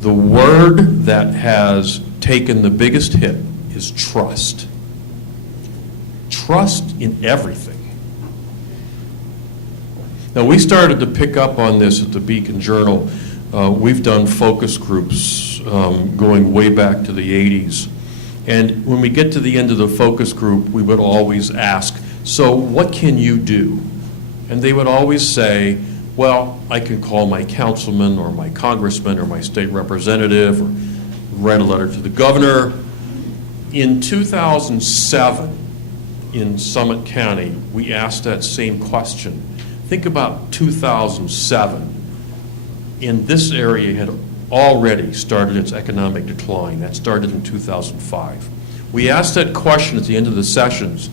the word that has taken the biggest hit is trust. Trust in everything. Now, we started to pick up on this at the Beacon Journal. We've done focus groups going way back to the 80s. And when we get to the end of the focus group, we would always ask, so what can you do? And they would always say, well, I can call my councilman or my congressman or my state representative or write a letter to the governor. In 2007, in Summit County, we asked that same question. Think about 2007. And this area had already started its economic decline. That started in 2005. We asked that question at the end of the sessions,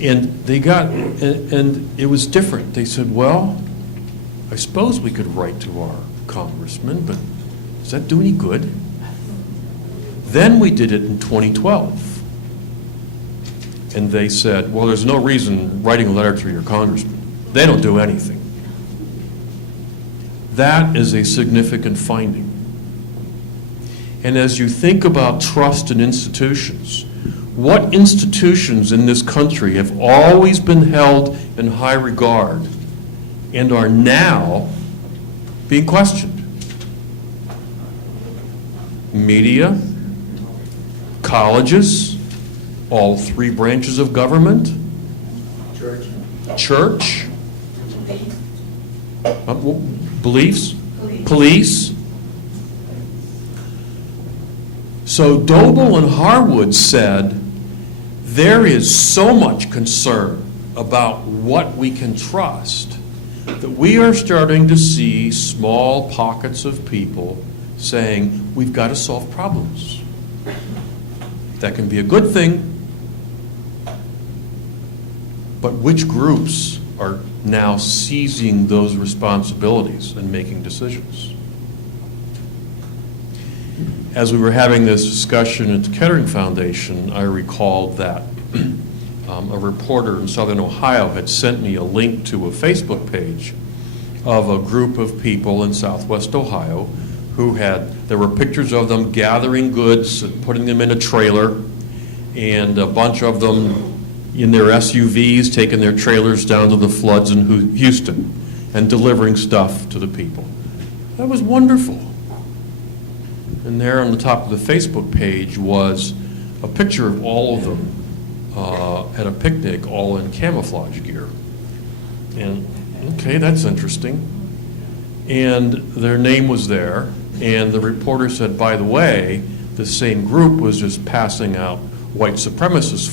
and and it was different. They said, well, I suppose we could write to our congressman, but does that do any good? Then we did it in 2012. And they said, well, there's no reason writing a letter to your congressman. They don't do anything. That is a significant finding. And as you think about trust in institutions, what institutions in this country have always been held in high regard and are now being questioned? Media, colleges, all three branches of government, church, beliefs, police. So Doble and Harwood said there is so much concern about what we can trust that we are starting to see small pockets of people saying we've got to solve problems. That can be a good thing, but which groups are now seizing those responsibilities and making decisions? As we were having this discussion at the Kettering Foundation, I recalled that a reporter in Southern Ohio had sent me a link to a Facebook page of a group of people in Southwest Ohio there were pictures of them gathering goods and putting them in a trailer, and a bunch of them in their SUVs taking their trailers down to the floods in Houston. and delivering stuff to the people. That was wonderful. And there on the top of the Facebook page was a picture of all of them at a picnic, all in camouflage gear. And, okay, that's interesting. And their name was there, and the reporter said, by the way, the same group was just passing out white supremacist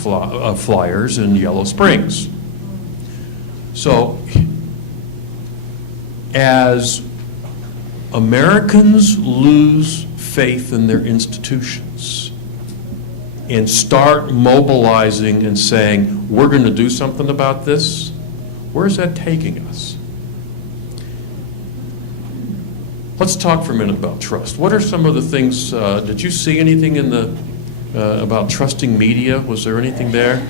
flyers in Yellow Springs. So, as Americans lose faith in their institutions and start mobilizing and saying, we're going to do something about this, where's that taking us? Let's talk for a minute about trust. What are some of the things, did you see anything in the, about trusting media? Was there anything there?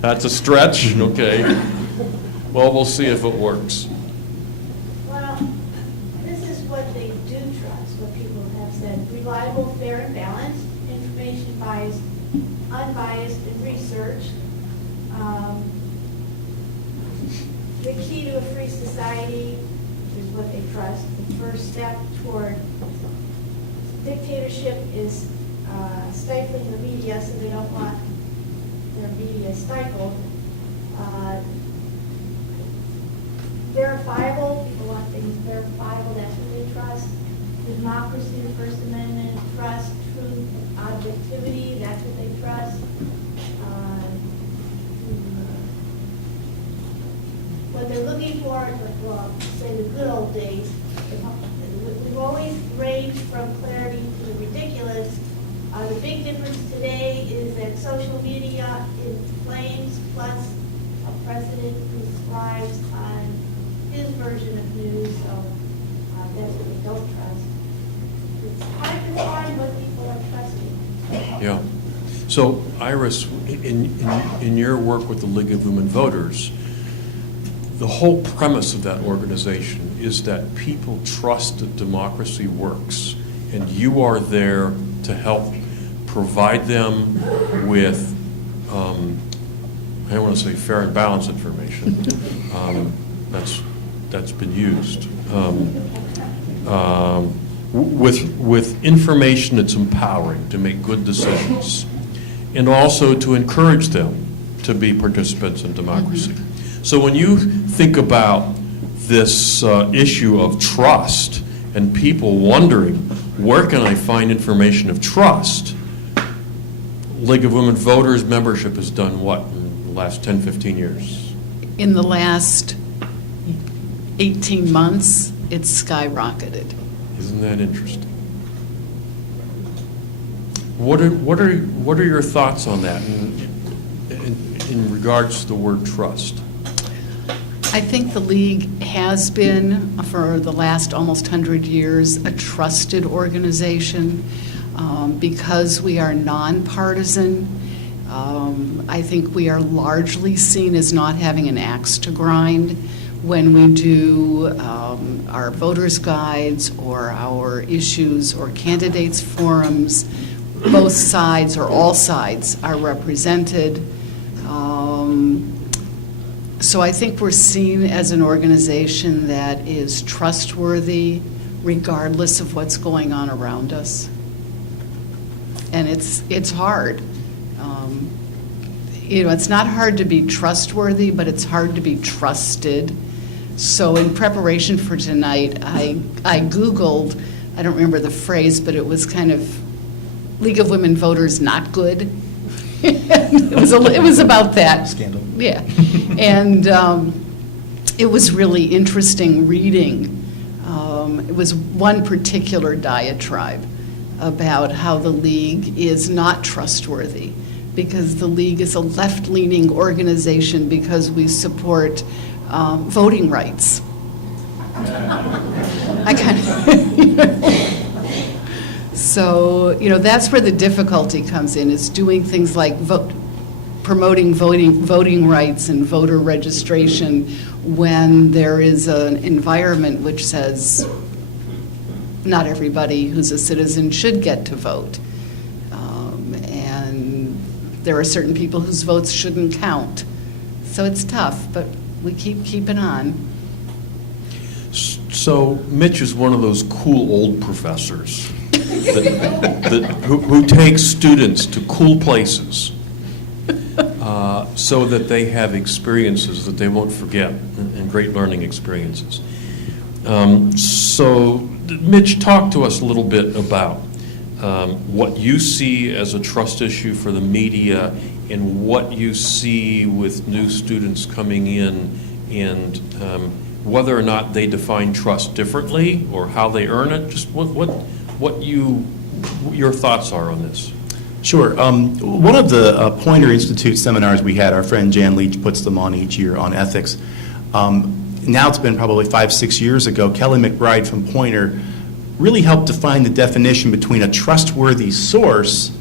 That's a stretch? Okay. Well, we'll see if it works. Well, this is what they do trust, what people have said. Reliable, fair, and balanced, information biased, unbiased, and research. The key to a free society is what they trust. The first step toward dictatorship is stifling the media, so they don't want their media stifled. Verifiable, people want things verifiable, that's what they trust. Democracy, the First Amendment, trust, truth, objectivity, that's what they trust. What they're looking for is, well, say the good old days. We've always ranged from clarity to the ridiculous. The big difference today is that social media inflames, plus a president who thrives on his version of news, so that's what we don't trust. It's hard to find what people are trusting. Yeah. So, Iris, in your work with the League of Women Voters, the whole premise of that organization is that people trust that democracy works, and you are there to help provide them with, I don't want to say fair and balanced information. That's been used. With information that's empowering to make good decisions, and also to encourage them to be participants in democracy. So when you think about this issue of trust and people wondering, where can I find information of trust? League of Women Voters membership has done what in the last 10, 15 years? In the last 18 months, it's skyrocketed. Isn't that interesting? What are your thoughts on that in regards to the word trust? I think the League has been, for the last almost 100 years, a trusted organization because we are nonpartisan. I think we are largely seen as not having an axe to grind when we do our voters' guides or our issues or candidates' forums. Both sides or all sides are represented. So I think we're seen as an organization that is trustworthy regardless of what's going on around us. And it's hard. It's not hard to be trustworthy, but it's hard to be trusted. So in preparation for tonight, I Googled, I don't remember the phrase, but it was kind of League of Women Voters not good. It was about that. Scandal. Yeah. And it was really interesting reading. It was one particular diatribe about how the League is not trustworthy because the League is a left-leaning organization because we support voting rights. I kind of... So, that's where the difficulty comes in, is doing things like promoting voting rights and voter registration when there is an environment which says not everybody who's a citizen should get to vote. And there are certain people whose votes shouldn't count. So it's tough, but we keep keeping on. So Mitch is one of those cool old professors who takes students to cool places so that they have experiences that they won't forget, and great learning experiences. So Mitch, talk to us a little bit about what you see as a trust issue for the media and what you see with new students coming in, and whether or not they define trust differently or how they earn it. Just what your thoughts are on this. Sure. One of the Poynter Institute seminars we had, our friend Jan Leach puts them on each year on ethics. Now it's been probably 5-6 years ago, Kelly McBride from Poynter really helped define the definition between a trustworthy source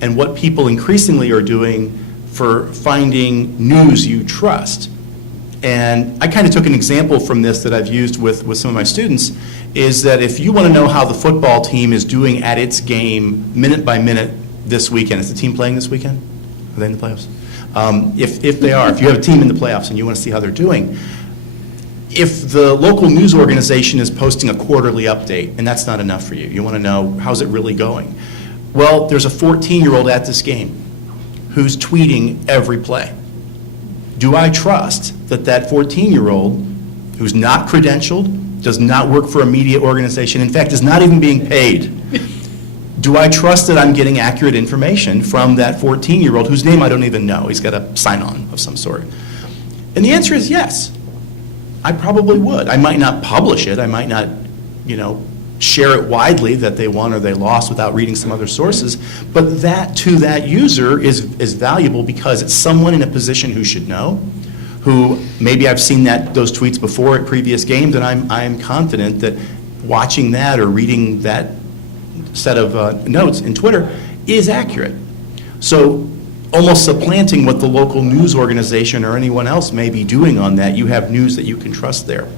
and what people increasingly are doing for finding news you trust. And I kind of took an example from this that I've used with some of my students, is that if you want to know how the football team is doing at its game minute by minute this weekend, is the team playing this weekend? Are they in the playoffs? If they are, if you have a team in the playoffs and you want to see how they're doing, if the local news organization is posting a quarterly update, and that's not enough for you, you want to know how's it really going. Well, there's a 14-year-old at this game who's tweeting every play. Do I trust that that 14-year-old, who's not credentialed, does not work for a media organization, in fact, is not even being paid, do I trust that I'm getting accurate information from that 14-year-old whose name I don't even know? He's got a sign-on of some sort. And the answer is yes. I probably would. I might not publish it. I might not, share it widely that they won or they lost without reading some other sources. But that, to that user, is valuable because it's someone in a position who should know, who maybe I've seen those tweets before at previous games, and I'm confident that watching that or reading that set of notes in Twitter is accurate. So almost supplanting what the local news organization or anyone else may be doing on that, you have news that you can trust there.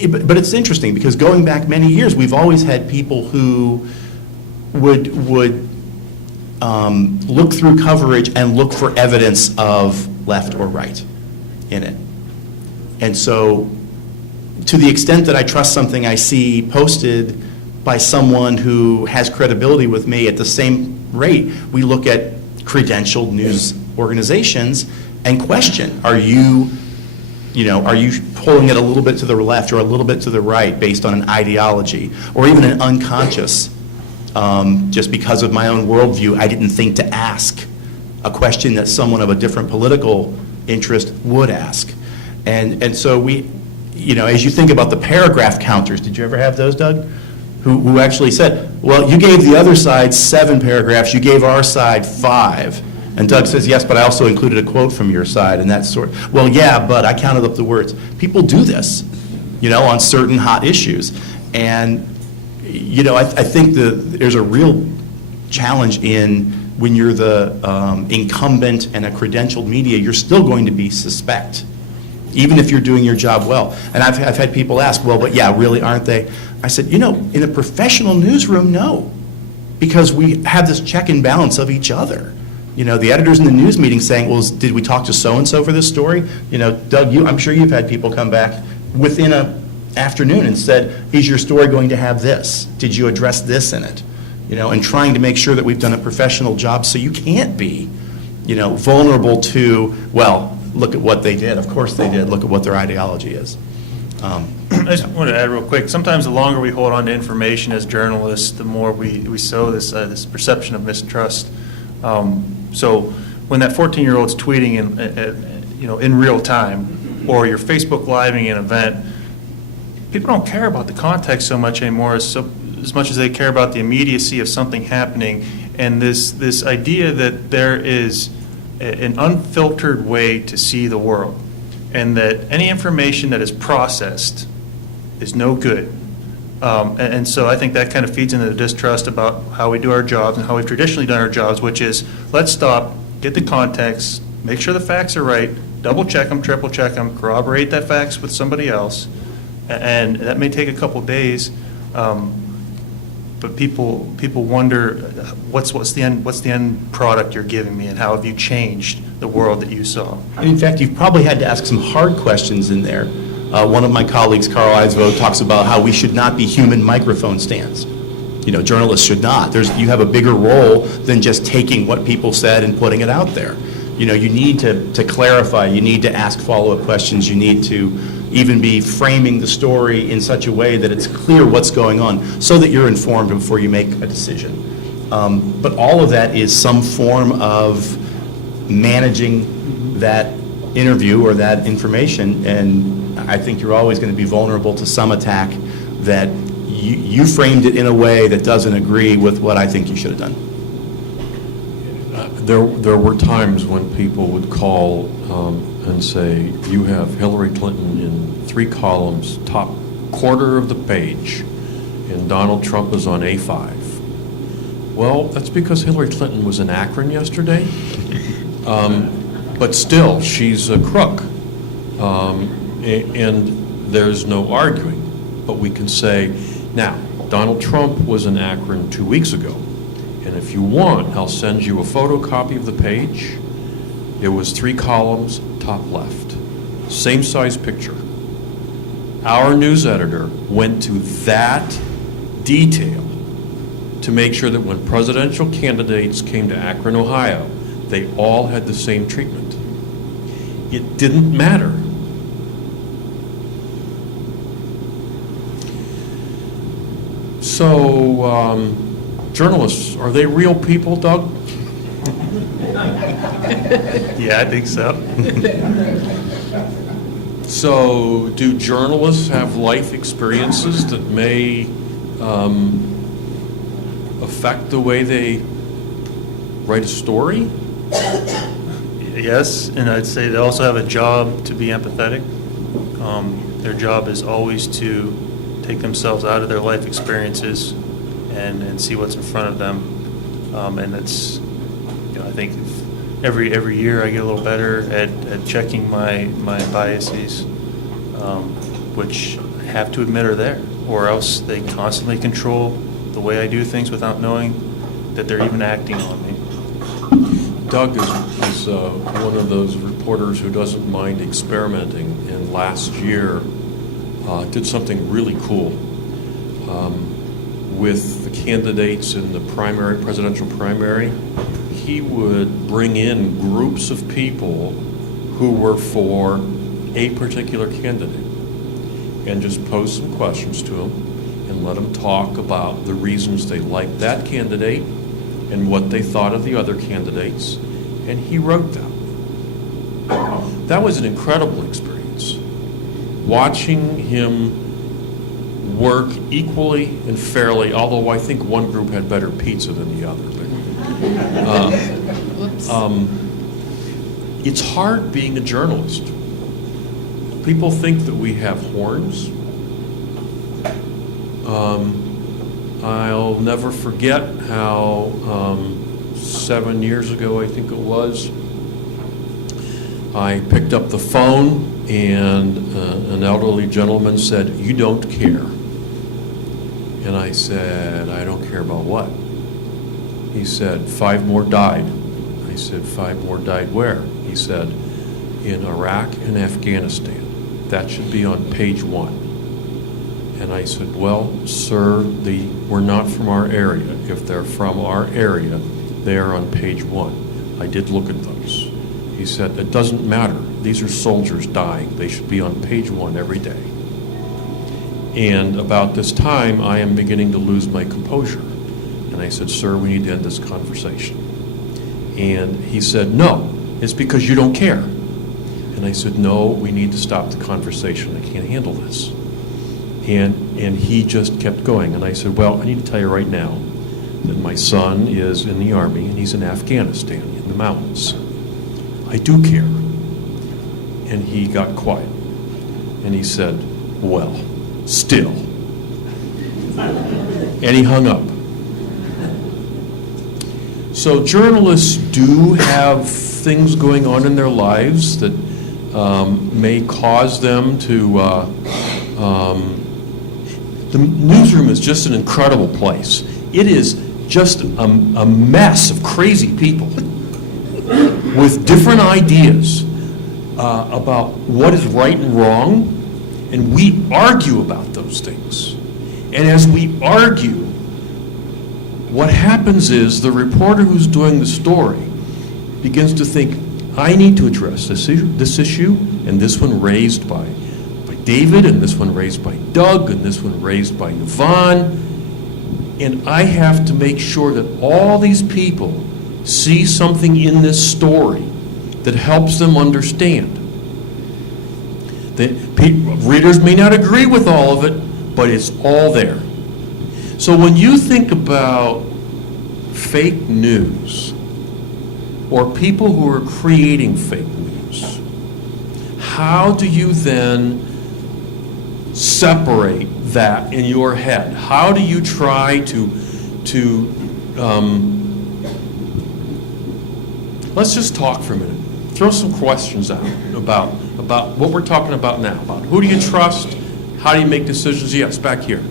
But it's interesting because going back many years, we've always had people who would look through coverage and look for evidence of left or right in it. And so to the extent that I trust something I see posted by someone who has credibility with me, at the same rate, we look at credentialed news organizations and question, are you pulling it a little bit to the left or a little bit to the right based on an ideology or even an unconscious, just because of my own worldview, I didn't think to ask a question that someone of a different political interest would ask. And so we, as you think about the paragraph counters, did you ever have those, Doug? Who actually said, well, you gave the other side 7 paragraphs, you gave our side 5. And Doug says, yes, but I also included a quote from your side, and that sort. Well, yeah, but I counted up the words. People do this, on certain hot issues. And, I think there's a real challenge in when you're the incumbent and a credentialed media, you're still going to be suspect, even if you're doing your job well. And I've had people ask, well, but yeah, really, aren't they? I said, in a professional newsroom, no, because we have this check and balance of each other. The editors in the news meeting saying, well, did we talk to so-and-so for this story? Doug, I'm sure you've had people come back within an afternoon and said, is your story going to have this? Did you address this in it? And trying to make sure that we've done a professional job so you can't be, vulnerable to, well, look at what they did. Of course they did. Look at what their ideology is. I just want to add real quick. Sometimes the longer we hold on to information as journalists, the more we sow this perception of mistrust. So when that 14-year-old's tweeting in real time, or you're Facebook living an event, people don't care about the context so much anymore as much as they care about the immediacy of something happening, and this idea that there is an unfiltered way to see the world, and that any information that is processed is no good. And so I think that kind of feeds into the distrust about how we do our jobs and how we've traditionally done our jobs, which is let's stop, get the context, make sure the facts are right, double check them, triple check them, corroborate that facts with somebody else, and that may take a couple days. But people wonder what's the end product you're giving me, and how have you changed the world that you saw? And in fact, you've probably had to ask some hard questions in there One of my colleagues, Carl Eisvo, talks about how we should not be human microphone stands. Journalists should not. You have a bigger role than just taking what people said and putting it out there. You need to clarify, you need to ask follow-up questions, you need to even be framing the story in such a way that it's clear what's going on so that you're informed before you make a decision. But all of that is some form of managing that interview or that information, and I think you're always going to be vulnerable to some attack that you framed it in a way that doesn't agree with what I think you should have done. There were times when people would call and say, you have Hillary Clinton in 3 columns, top quarter of the page, and Donald Trump is on A5. Well, that's because Hillary Clinton was in Akron yesterday, but still, she's a crook, and there's no arguing. But we can say, now, Donald Trump was in Akron 2 weeks ago, and if you want, I'll send you a photocopy of the page. It was 3 columns, top left. Same size picture. Our news editor went to that detail to make sure that when presidential candidates came to Akron, Ohio, they all had the same treatment. It didn't matter. So, journalists, are they real people, Doug? Yeah, I think so. So, do journalists have life experiences that may affect the way they write a story? Yes, and I'd say they also have a job to be empathetic. Their job is always to take themselves out of their life experiences and see what's in front of them. And it's, I think every year I get a little better at checking my biases, which I have to admit are there, or else they constantly control the way I do things without knowing that they're even acting on me. Doug is one of those reporters who doesn't mind experimenting, and last year did something really cool with the candidates in the presidential primary. He would bring in groups of people who were for a particular candidate and just pose some questions to them and let them talk about the reasons they liked that candidate and what they thought of the other candidates, and he wrote them. That was an incredible experience. Watching him work equally and fairly, although I think one group had better pizza than the other. It's hard being a journalist. People think that we have horns. I'll never forget how 7 years ago, I think it was, I picked up the phone and an elderly gentleman said, "You don't care." And I said, "I don't care about what?" He said, 5 more died. I said, 5 more died where? He said, in Iraq and Afghanistan. That should be on page 1. And I said, "Well, sir, we're not from our area. If they're from our area, they are on page 1. I did look at those." He said, "It doesn't matter. These are soldiers dying. They should be on page 1 every day." And about this time, I am beginning to lose my composure. And I said, "Sir, we need to end this conversation." And he said, "No, it's because you don't care." And I said, "No, we need to stop the conversation. I can't handle this." And he just kept going. And I said, "Well, I need to tell you right now that my son is in the Army and he's in Afghanistan in the mountains. I do care." And he got quiet. And he said, "Well, still." And he hung up. So journalists do have things going on in their lives that may cause them to... the newsroom is just an incredible place. It is just a mess of crazy people with different ideas about what is right and wrong And we argue about those things. And as we argue, what happens is the reporter who's doing the story begins to think, I need to address this issue, and this one raised by David, and this one raised by Doug, and this one raised by Yvonne. And I have to make sure that all these people see something in this story that helps them understand. Readers may not agree with all of it, but it's all there. So when you think about fake news or people who are creating fake news, how do you then separate that in your head? How do you try to let's just talk for a minute. Throw some questions out about what we're talking about now, about who do you trust, how do you make decisions? Yes, back here.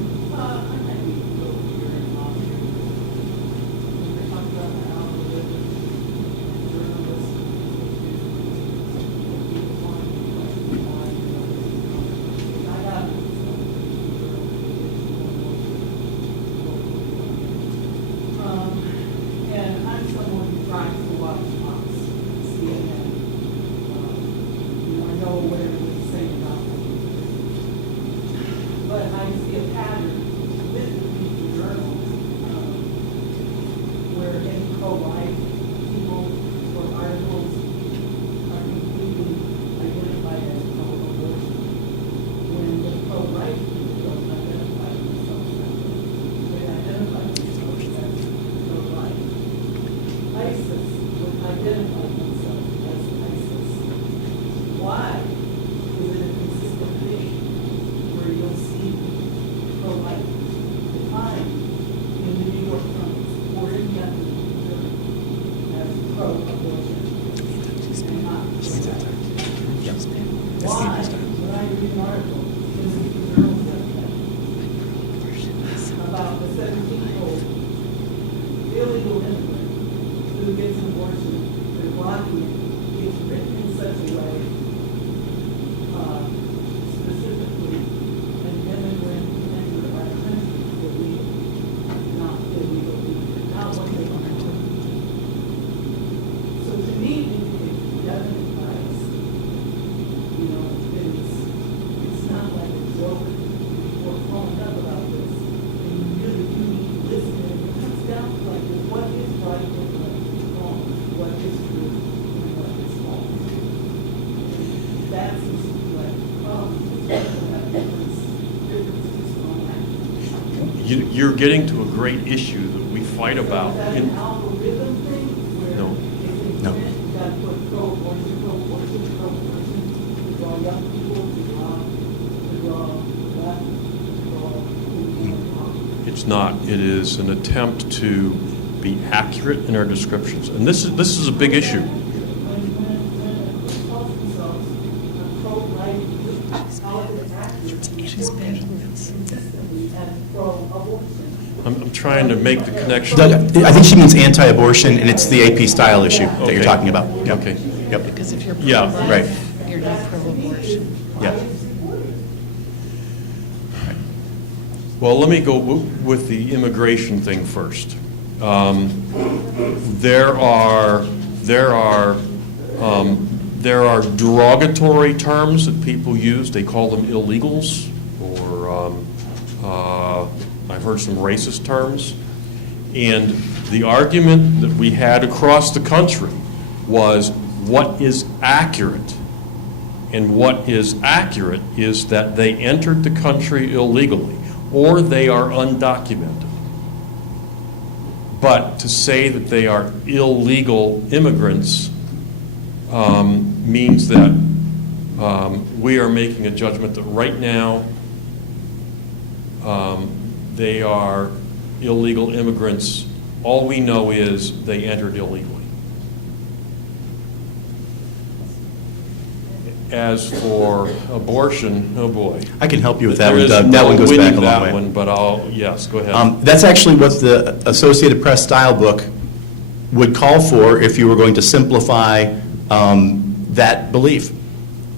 And I'm someone who tries to watch Fox, CNN. I know what everyone's saying about them. But I see a pattern with these journals where any pro-life people or articles are completely identified as pro-abortion. When the pro-life people don't identify themselves as that. They identify themselves as pro-life. ISIS would identify themselves as ISIS. Why is it a consistent thing where you'll see pro-life defined in the New York Times or in the as pro-abortion and not pro-life? Why, when I read an article in the journal about the 17-year-old illegal immigrant who gets an abortion, they're blocking it, it's written in such a way, specifically, an immigrant entered our country illegal, not illegal immigrant, not what they want to do. So to me, it definitely bias. It's not like a joke. We're calling up about this, and you really do need to listen, and it comes down to like, what is right and what is wrong, what is true and what is false. That seems to be like the problem, is people have differences on that. You're getting to a great issue that we fight about. Is that an algorithm thing where No. if No. you got to put pro-abortion, to draw young people, to draw black, to draw It's not. It is an attempt to be accurate in our descriptions. And this is a big issue. I'm trying to make the connection. Doug, I think she means anti-abortion, and it's the AP style issue that Okay. you're talking about. Yep. Okay. Yep. Because if you're Yeah, pro-life, right. you're not pro-abortion. Yeah. Well, let me go with the immigration thing first. There are derogatory terms that people use. They call them illegals, or I've heard some racist terms. And the argument that we had across the country was what is accurate. And what is accurate is that they entered the country illegally, or they are undocumented. But to say that they are illegal immigrants means that we are making a judgment that right now they are illegal immigrants. All we know is they entered illegally. As for abortion, oh boy. I can help you with that There one, is Doug. That one no goes back winning a long that way. one, but yes, go ahead. That's actually what the Associated Press style book would call for if you were going to simplify that belief.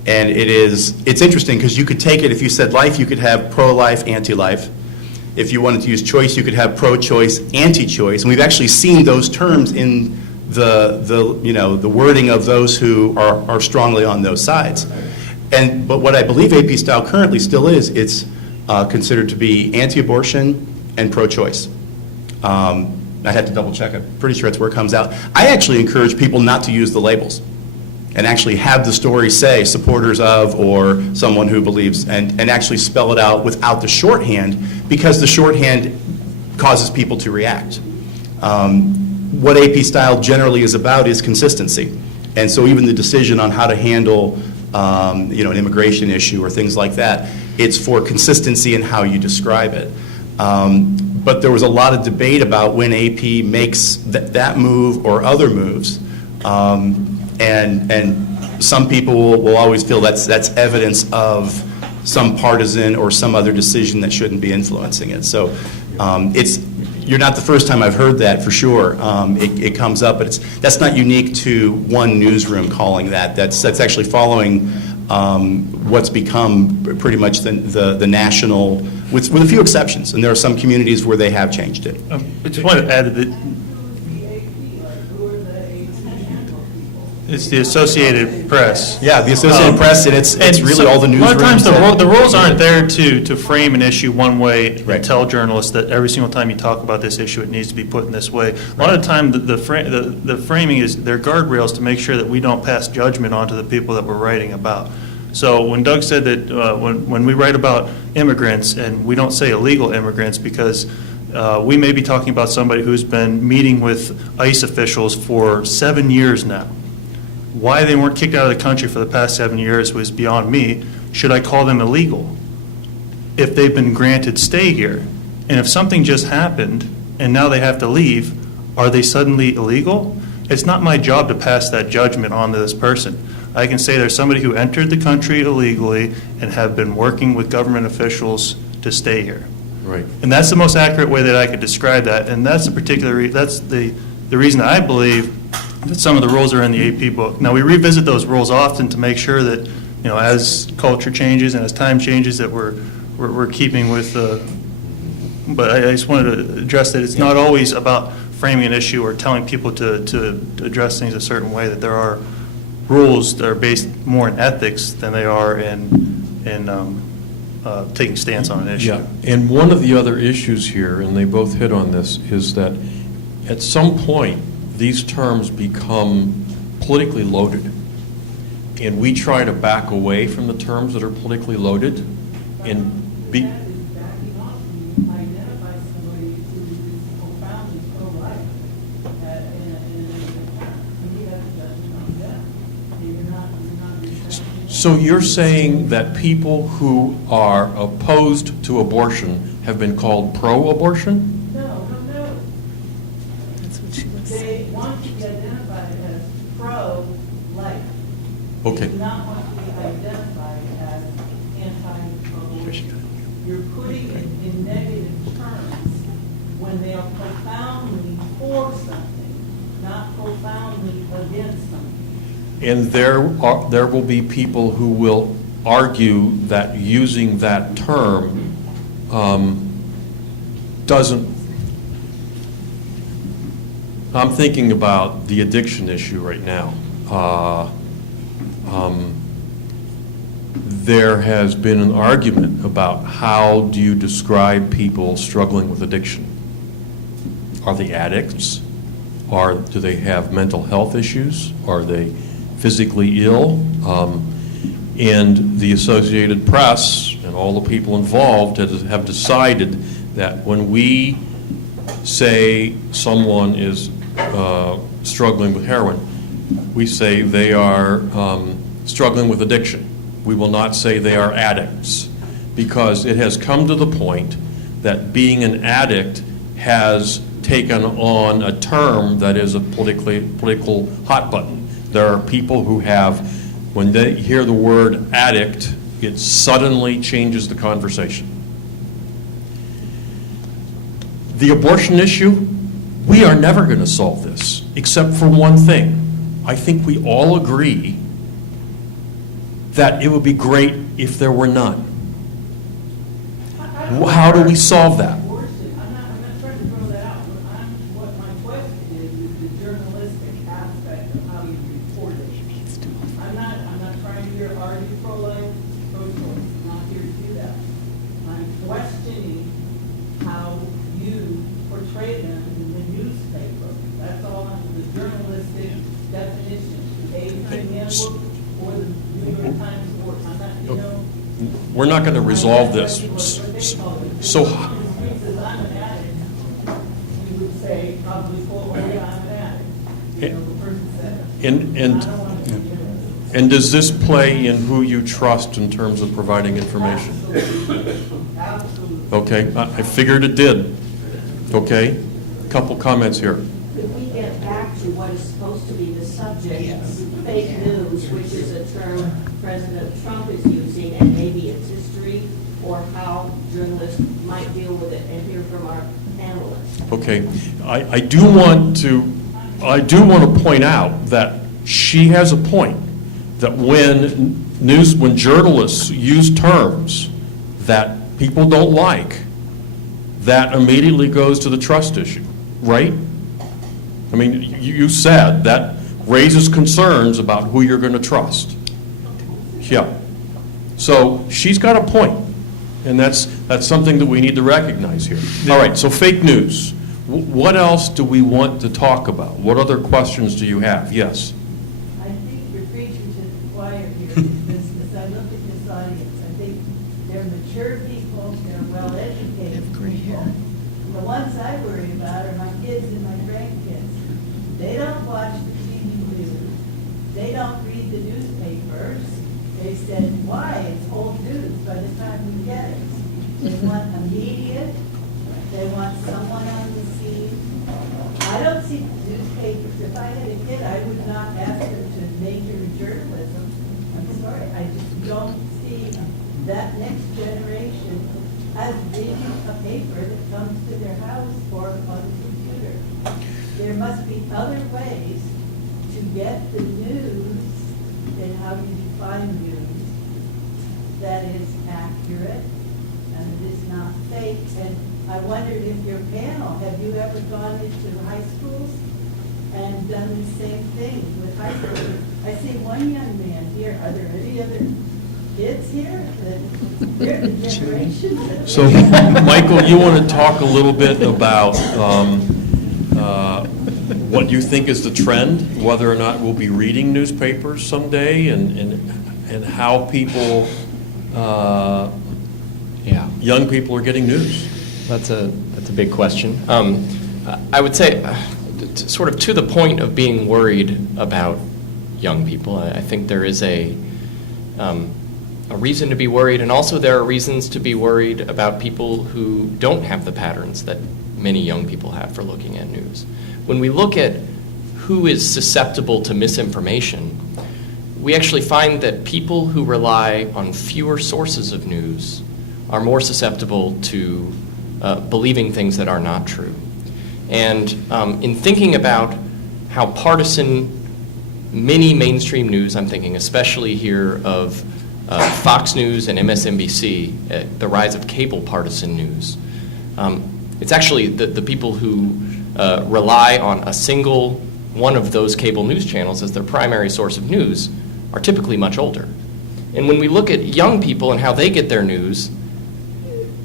And it's interesting because you could take it, if you said life, you could have pro-life, anti-life. If you wanted to use choice, you could have pro-choice, anti-choice. And we've actually seen those terms in the wording of those who are strongly on those sides. But what I believe AP style currently still is, it's considered to be anti-abortion and pro-choice. I had to double check. I'm pretty sure that's where it comes out. I actually encourage people not to use the labels and actually have the story say supporters of or someone who believes, and actually spell it out without the shorthand, because the shorthand causes people to react. What AP style generally is about is consistency. And so even the decision on how to handle an immigration issue or things like that, it's for consistency in how you describe it. But there was a lot of debate about when AP makes that move or other moves. And some people will always feel that's evidence of some partisan or some other decision that shouldn't be influencing it. So you're not the first time I've heard that, for sure. It comes up, but that's not unique to one newsroom calling that. That's actually following what's become pretty much the national, with a few exceptions. And there are some communities where they have changed it. I just want to add that it's the Associated Press. Yeah, the Associated Press, and it's really so all the newsrooms. A lot of times that- the rules aren't there to frame an issue one way Right. and tell journalists that every single time you talk about this issue, it needs to be put in this way. A lot of the time, the framing is, they're guardrails to make sure that we don't pass judgment onto the people that we're writing about. So when Doug said that when we write about immigrants, and we don't say illegal immigrants, because we may be talking about somebody who's been meeting with ICE officials for 7 years now. Why they weren't kicked out of the country for the past 7 years was beyond me. Should I call them illegal if they've been granted stay here? And if something just happened and now they have to leave, are they suddenly illegal? It's not my job to pass that judgment on to this person. I can say there's somebody who entered the country illegally and have been working with government officials to stay here. Right. And that's the most accurate way that I could describe that. And that's the reason I believe that some of the rules are in the AP book. Now, we revisit those rules often to make sure that, as culture changes and as time changes, that we're keeping with. But I just wanted to address that it's not always about framing an issue or telling people to address things a certain way. That there are rules that are based more in ethics than they are in taking stance on an issue. Yeah, and one of the other issues here, and they both hit on this, is that at some point, these terms become politically loaded. And we try to back away from the terms that are politically loaded and be... So you're saying that people who are opposed to abortion have been called pro-abortion? No. They want to be identified as pro-life. Okay. They do not want to be identified as anti-abortion. You're putting it in negative terms when they are profoundly for something, not profoundly against something. And there will be people who will argue that using that term doesn't... I'm thinking about the addiction issue right now. There has been an argument about how do you describe people struggling with addiction. Are they addicts? Do they have mental health issues? Are they physically ill? And the Associated Press and all the people involved have decided that when we say someone is struggling with heroin, we say they are struggling with addiction. We will not say they are addicts, because it has come to the point that being an addict has taken on a term that is a political hot button. There are people who have, when they hear the word addict, it suddenly changes the conversation. The abortion issue, we are never going to solve this, except for one thing. I think we all agree that it would be great if there were none. How do we solve that? I'm not trying to throw that out, but what my question is the journalistic aspect of how you report it. I'm not trying to hear, are you pro-life, pro-choice? I'm not here to do that. I'm questioning how you portray them in the newspaper. That's all the journalistic definition, the A-Time Handbook or the New York Times Sports. I'm not, you know. We're not going to resolve this. So, I'm an addict, you would say, probably, I'm an addict. You know, the person said, I don't want to be journalist. and does this play in who you trust in terms of providing information? Absolutely. Okay, I figured it did. Okay, couple comments here. Could we get back to what is supposed to be the subject, fake news, which is a term President Trump is using, and maybe its history, or how journalists might deal with it, and hear from our panelists? Okay, I do want to point out that she has a point, that when journalists use terms that people don't like, that immediately goes to the trust issue, right? I mean, you said that raises concerns about who you're going to trust. Yeah. So she's got a point, and that's something that we need to recognize here. All right, so fake news. What else do we want to talk about? What other questions do you have? Yes. I think you're preaching to the choir here, because I look at this audience, I think they're mature people, they're well-educated people. And the ones I worry about are my kids and my grandkids. They don't watch the TV news, they don't read the newspapers. They said, why? It's old news by the time we get it. They want immediate, they want someone on the scene. I don't see newspapers. If I had a kid, I would not ask them to major in journalism. I'm sorry, I just don't see that next generation as reading a paper that comes to their house or on the computer. There must be other ways to get the news and how you define news that is accurate and it is not fake. And I wondered if your panel, have you ever gone into high schools and done the same thing with high schoolers? I see one young man here. Are there any other kids here? They're the generation. So, Michael, you want to talk a little bit about what you think is the trend, whether or not we'll be reading newspapers someday, and how people, young people are getting news? That's a big question. I would say, sort of to the point of being worried about young people, I think there is a reason to be worried, and also there are reasons to be worried about people who don't have the patterns that many young people have for looking at news. When we look at who is susceptible to misinformation, we actually find that people who rely on fewer sources of news are more susceptible to believing things that are not true. And in thinking about how partisan many mainstream news, I'm thinking especially here of Fox News and MSNBC, the rise of cable partisan news. It's actually the people who rely on a single one of those cable news channels as their primary source of news are typically much older. And when we look at young people and how they get their news,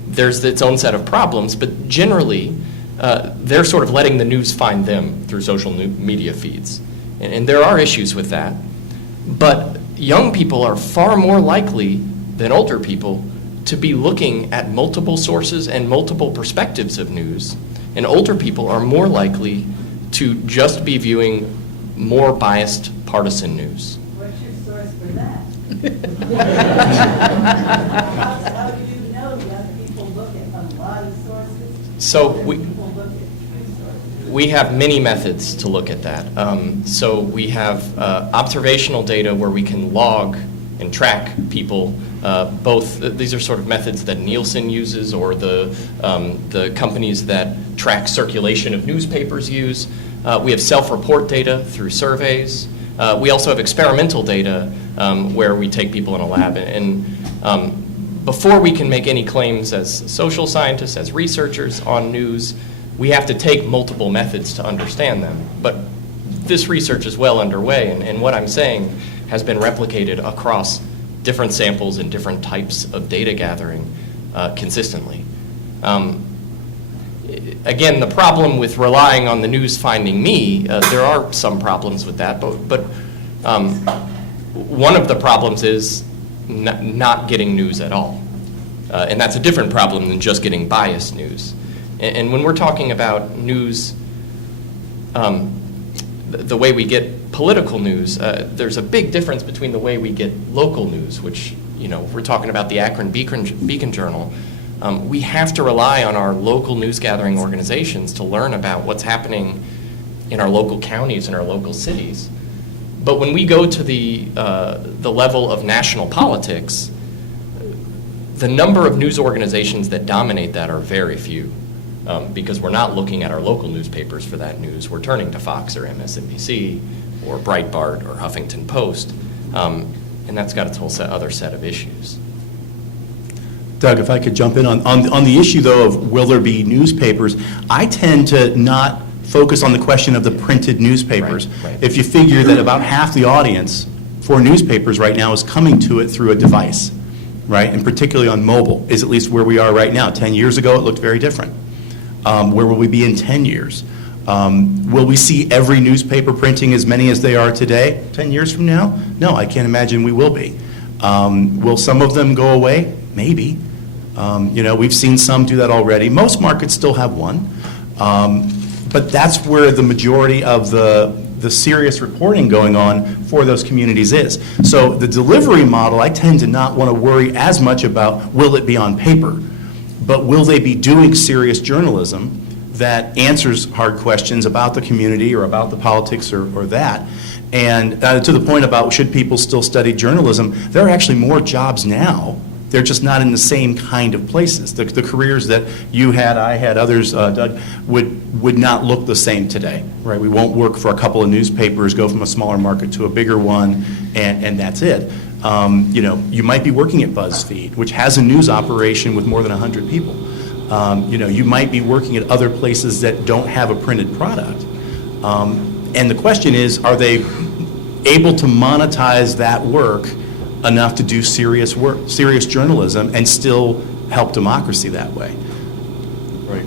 there's its own set of problems, but generally they're sort of letting the news find them through social media feeds. And there are issues with that. But young people are far more likely than older people to be looking at multiple sources and multiple perspectives of news. And older people are more likely to just be viewing more biased partisan news. What's your source for that? How do you know young people look at a lot of sources? So People look at few sources. we have many methods to look at that. So we have observational data where we can log and track people. Both these are sort of methods that Nielsen uses, or the companies that track circulation of newspapers use. We have self-report data through surveys. We also have experimental data where we take people in a lab. And before we can make any claims as social scientists, as researchers on news, we have to take multiple methods to understand them. But this research is well underway, and what I'm saying has been replicated across different samples and different types of data gathering consistently. Again, the problem with relying on the news finding me, there are some problems with that, but one of the problems is not getting news at all. And that's a different problem than just getting biased news. And when we're talking about news, the way we get political news, there's a big difference between the way we get local news, which, we're talking about the Akron Beacon Journal. We have to rely on our local news gathering organizations to learn about what's happening in our local counties and our local cities. But when we go to the level of national politics, the number of news organizations that dominate that are very few, because we're not looking at our local newspapers for that news. We're turning to Fox or MSNBC or Breitbart or Huffington Post, and that's got its whole other set of issues. Doug, if I could jump in on the issue, though, of will there be newspapers, I tend to not focus on the question of the printed newspapers. Right. If you figure that about half the audience for newspapers right now is coming to it through a device, right, and particularly on mobile, is at least where we are right now. 10 years ago, it looked very different. Where will we be in 10 years? Will we see every newspaper printing as many as they are today 10 years from now? No, I can't imagine we will be. Will some of them go away? Maybe. We've seen some do that already. Most markets still have one. But that's where the majority of the serious reporting going on for those communities is. So the delivery model, I tend to not want to worry as much about will it be on paper, but will they be doing serious journalism that answers hard questions about the community or about the politics or that. And to the point about should people still study journalism, there are actually more jobs now. They're just not in the same kind of places. The careers that you had, I had, others, Doug, would not look the same today, right? We won't work for a couple of newspapers, go from a smaller market to a bigger one, and that's it. You might be working at BuzzFeed, which has a news operation with more than 100 people. You might be working at other places that don't have a printed product. And the question is, are they able to monetize that work enough to do serious work, serious journalism, and still help democracy that way? Right.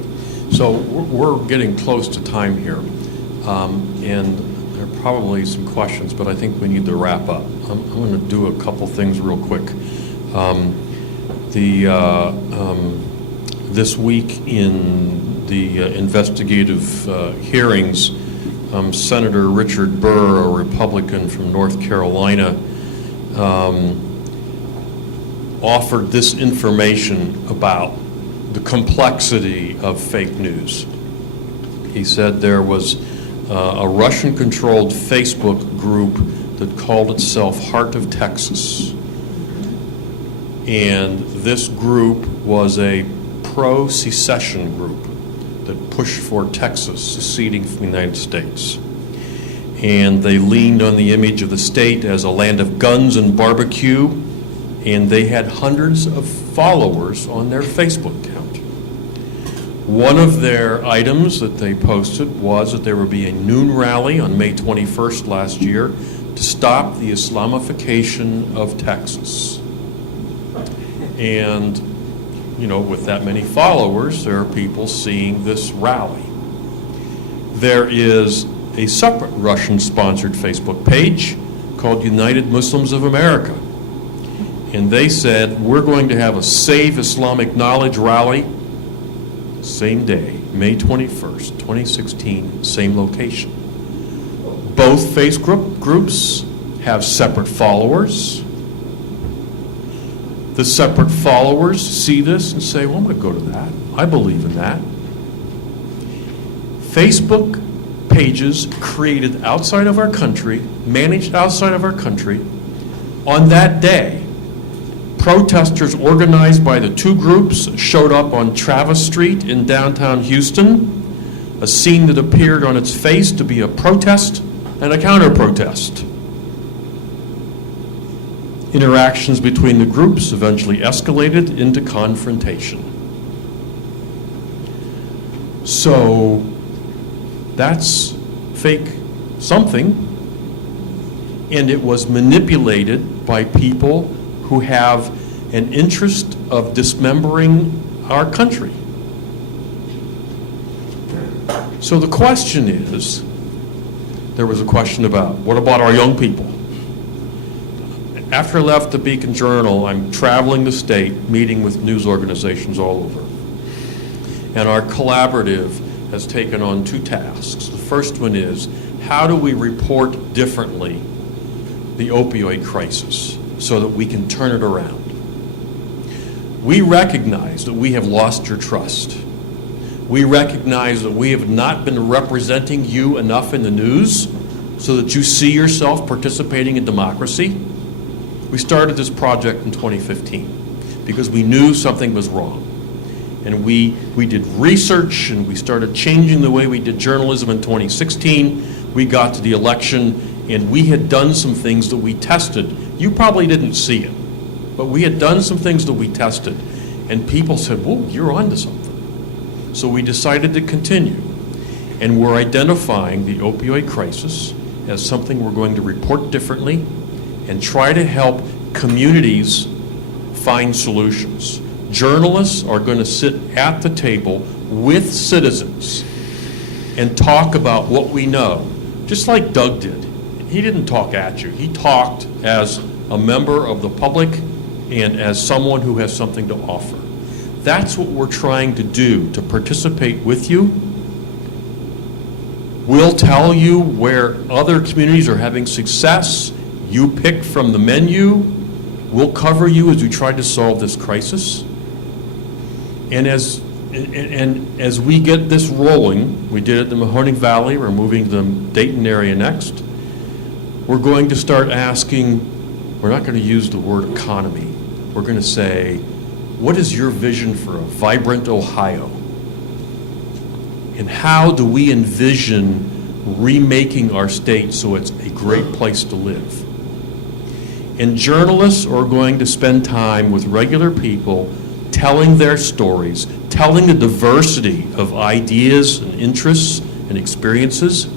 So we're getting close to time here, and there are probably some questions, but I think we need to wrap up. I'm going to do a couple things real quick. This week in the investigative hearings, Senator Richard Burr, a Republican from North Carolina, offered this information about the complexity of fake news. He said there was a Russian-controlled Facebook group that called itself Heart of Texas. And this group was a pro-secession group that pushed for Texas seceding from the United States. And they leaned on the image of the state as a land of guns and barbecue, and they had hundreds of followers on their Facebook account. One of their items that they posted was that there would be a noon rally on May 21st last year to stop the Islamification of Texas. And, with that many followers, there are people seeing this rally. There is a separate Russian-sponsored Facebook page called United Muslims of America. And they said, we're going to have a Save Islamic Knowledge rally, same day, May 21st, 2016, same location. Both Facebook groups have separate followers. The separate followers see this and say, well, I'm going to go to that. I believe in that. Facebook pages created outside of our country, managed outside of our country, on that day, protesters organized by the two groups showed up on Travis Street in downtown Houston, a scene that appeared on its face to be a protest and a counter-protest. Interactions between the groups eventually escalated into confrontation. So that's fake something, and it was manipulated by people who have an interest of dismembering our country. So the question is, there was a question about, what about our young people? After I left the Beacon Journal, I'm traveling the state, meeting with news organizations all over. And our collaborative has taken on 2 tasks. The first one is, how do we report differently the opioid crisis so that we can turn it around? We recognize that we have lost your trust. We recognize that we have not been representing you enough in the news so that you see yourself participating in democracy. We started this project in 2015 because we knew something was wrong. And we did research, and we started changing the way we did journalism in 2016. We got to the election, and we had done some things that we tested. You probably didn't see it, but we had done some things that we tested. And people said, whoa, you're onto something. So we decided to continue. And we're identifying the opioid crisis as something we're going to report differently and try to help communities find solutions. Journalists are going to sit at the table with citizens and talk about what we know, just like Doug did. He didn't talk at you. He talked as a member of the public and as someone who has something to offer. That's what we're trying to do, to participate with you. We'll tell you where other communities are having success. You pick from the menu. We'll cover you as we try to solve this crisis. And as we get this rolling, we did it in the Mahoning Valley, we're moving to the Dayton area next, we're going to start asking, we're not going to use the word economy, we're going to say, what is your vision for a vibrant Ohio? And how do we envision remaking our state so it's a great place to live? And journalists are going to spend time with regular people telling their stories, telling the diversity of ideas and interests and experiences,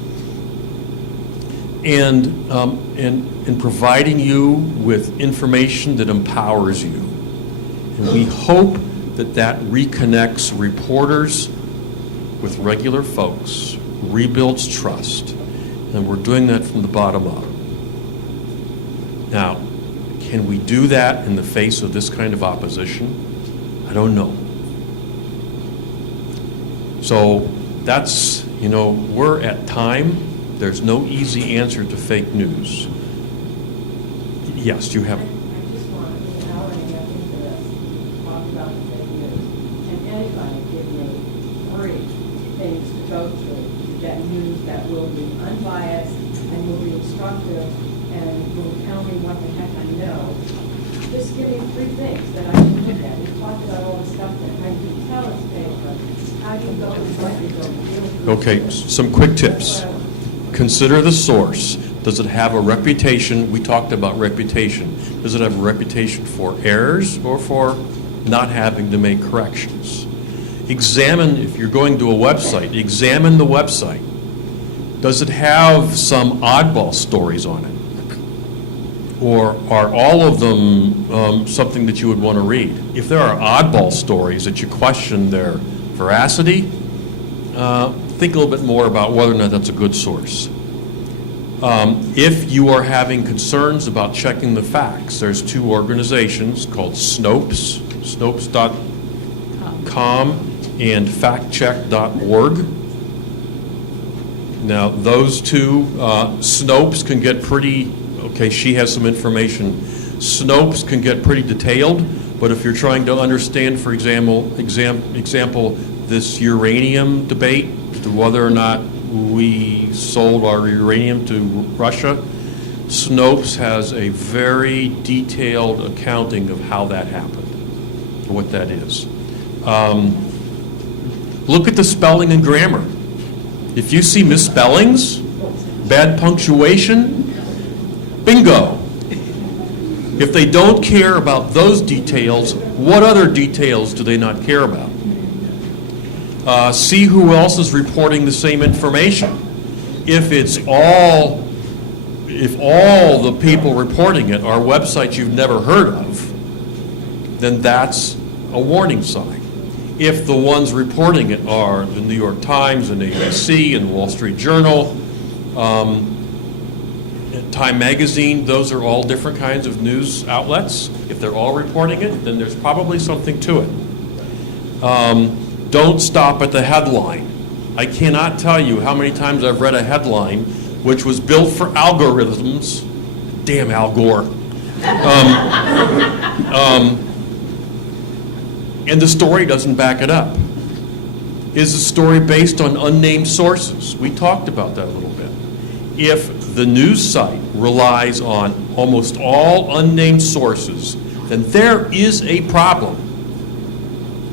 and providing you with information that empowers you. And we hope that that reconnects reporters with regular folks, rebuilds trust, and we're doing that from the bottom up. Now, can we do that in the face of this kind of opposition? I don't know. So that's, we're at time. There's no easy answer to fake news. Yes, you have. I just want an hour and a half into this, talk about the fake news. Can anybody give me 3 things to go to get news that will be unbiased and will be instructive and will tell me what the heck I know? Just give me 3 things that I can look at. We talked about all the stuff that I can tell it's fake, but how do you go and what you go? Okay, some quick tips. Consider the source. Does it have a reputation? We talked about reputation. Does it have a reputation for errors or for not having to make corrections? Examine, if you're going to a website, examine the website. Does it have some oddball stories on it? Or are all of them something that you would want to read? If there are oddball stories that you question their veracity, think a little bit more about whether or not that's a good source. If you are having concerns about checking the facts, there's 2 organizations called Snopes, Snopes.com and factcheck.org. Now, those 2, Snopes can get pretty, she has some information. Snopes can get pretty detailed, but if you're trying to understand, for example, this uranium debate, to whether or not we sold our uranium to Russia, Snopes has a very detailed accounting of how that happened, or what that is. Look at the spelling and grammar. If you see misspellings, bad punctuation, bingo. If they don't care about those details, what other details do they not care about? See who else is reporting the same information. If all the people reporting it are websites you've never heard of, then that's a warning sign. If the ones reporting it are the New York Times and ABC and Wall Street Journal, Time Magazine, those are all different kinds of news outlets. If they're all reporting it, then there's probably something to it. Don't stop at the headline. I cannot tell you how many times I've read a headline which was built for algorithms. Damn Al Gore. And the story doesn't back it up. Is the story based on unnamed sources? We talked about that a little bit. If the news site relies on almost all unnamed sources, then there is a problem.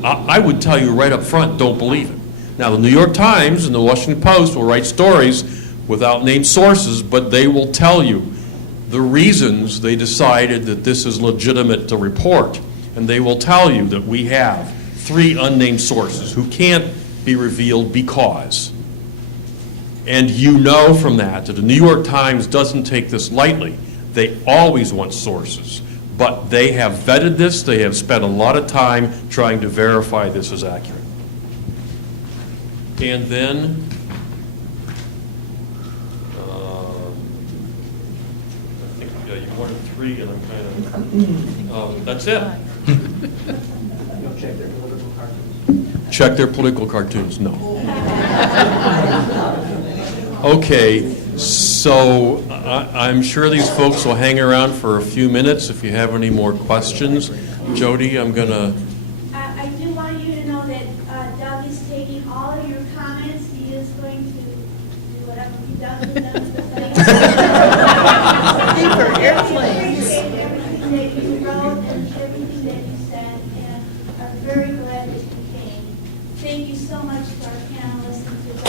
I would tell you right up front, don't believe it. Now, the New York Times and the Washington Post will write stories without named sources, but they will tell you the reasons they decided that this is legitimate to report. And they will tell you that we have 3 unnamed sources who can't be revealed because. And you know from that the New York Times doesn't take this lightly. They always want sources. But they have vetted this. They have spent a lot of time trying to verify this is accurate. And then, I think you wanted 3, and I'm kind of, that's it. Check their political cartoons. Check their political cartoons, no. Okay, so I'm sure these folks will hang around for a few minutes if you have any more questions. Jody, I'm going to... I do want you to know that Doug is taking all of your comments. He is going to do whatever he does with them. Paper airplanes. Everything that you wrote and everything that you said, and I'm very glad that you came. Thank you so much to our panelists and to the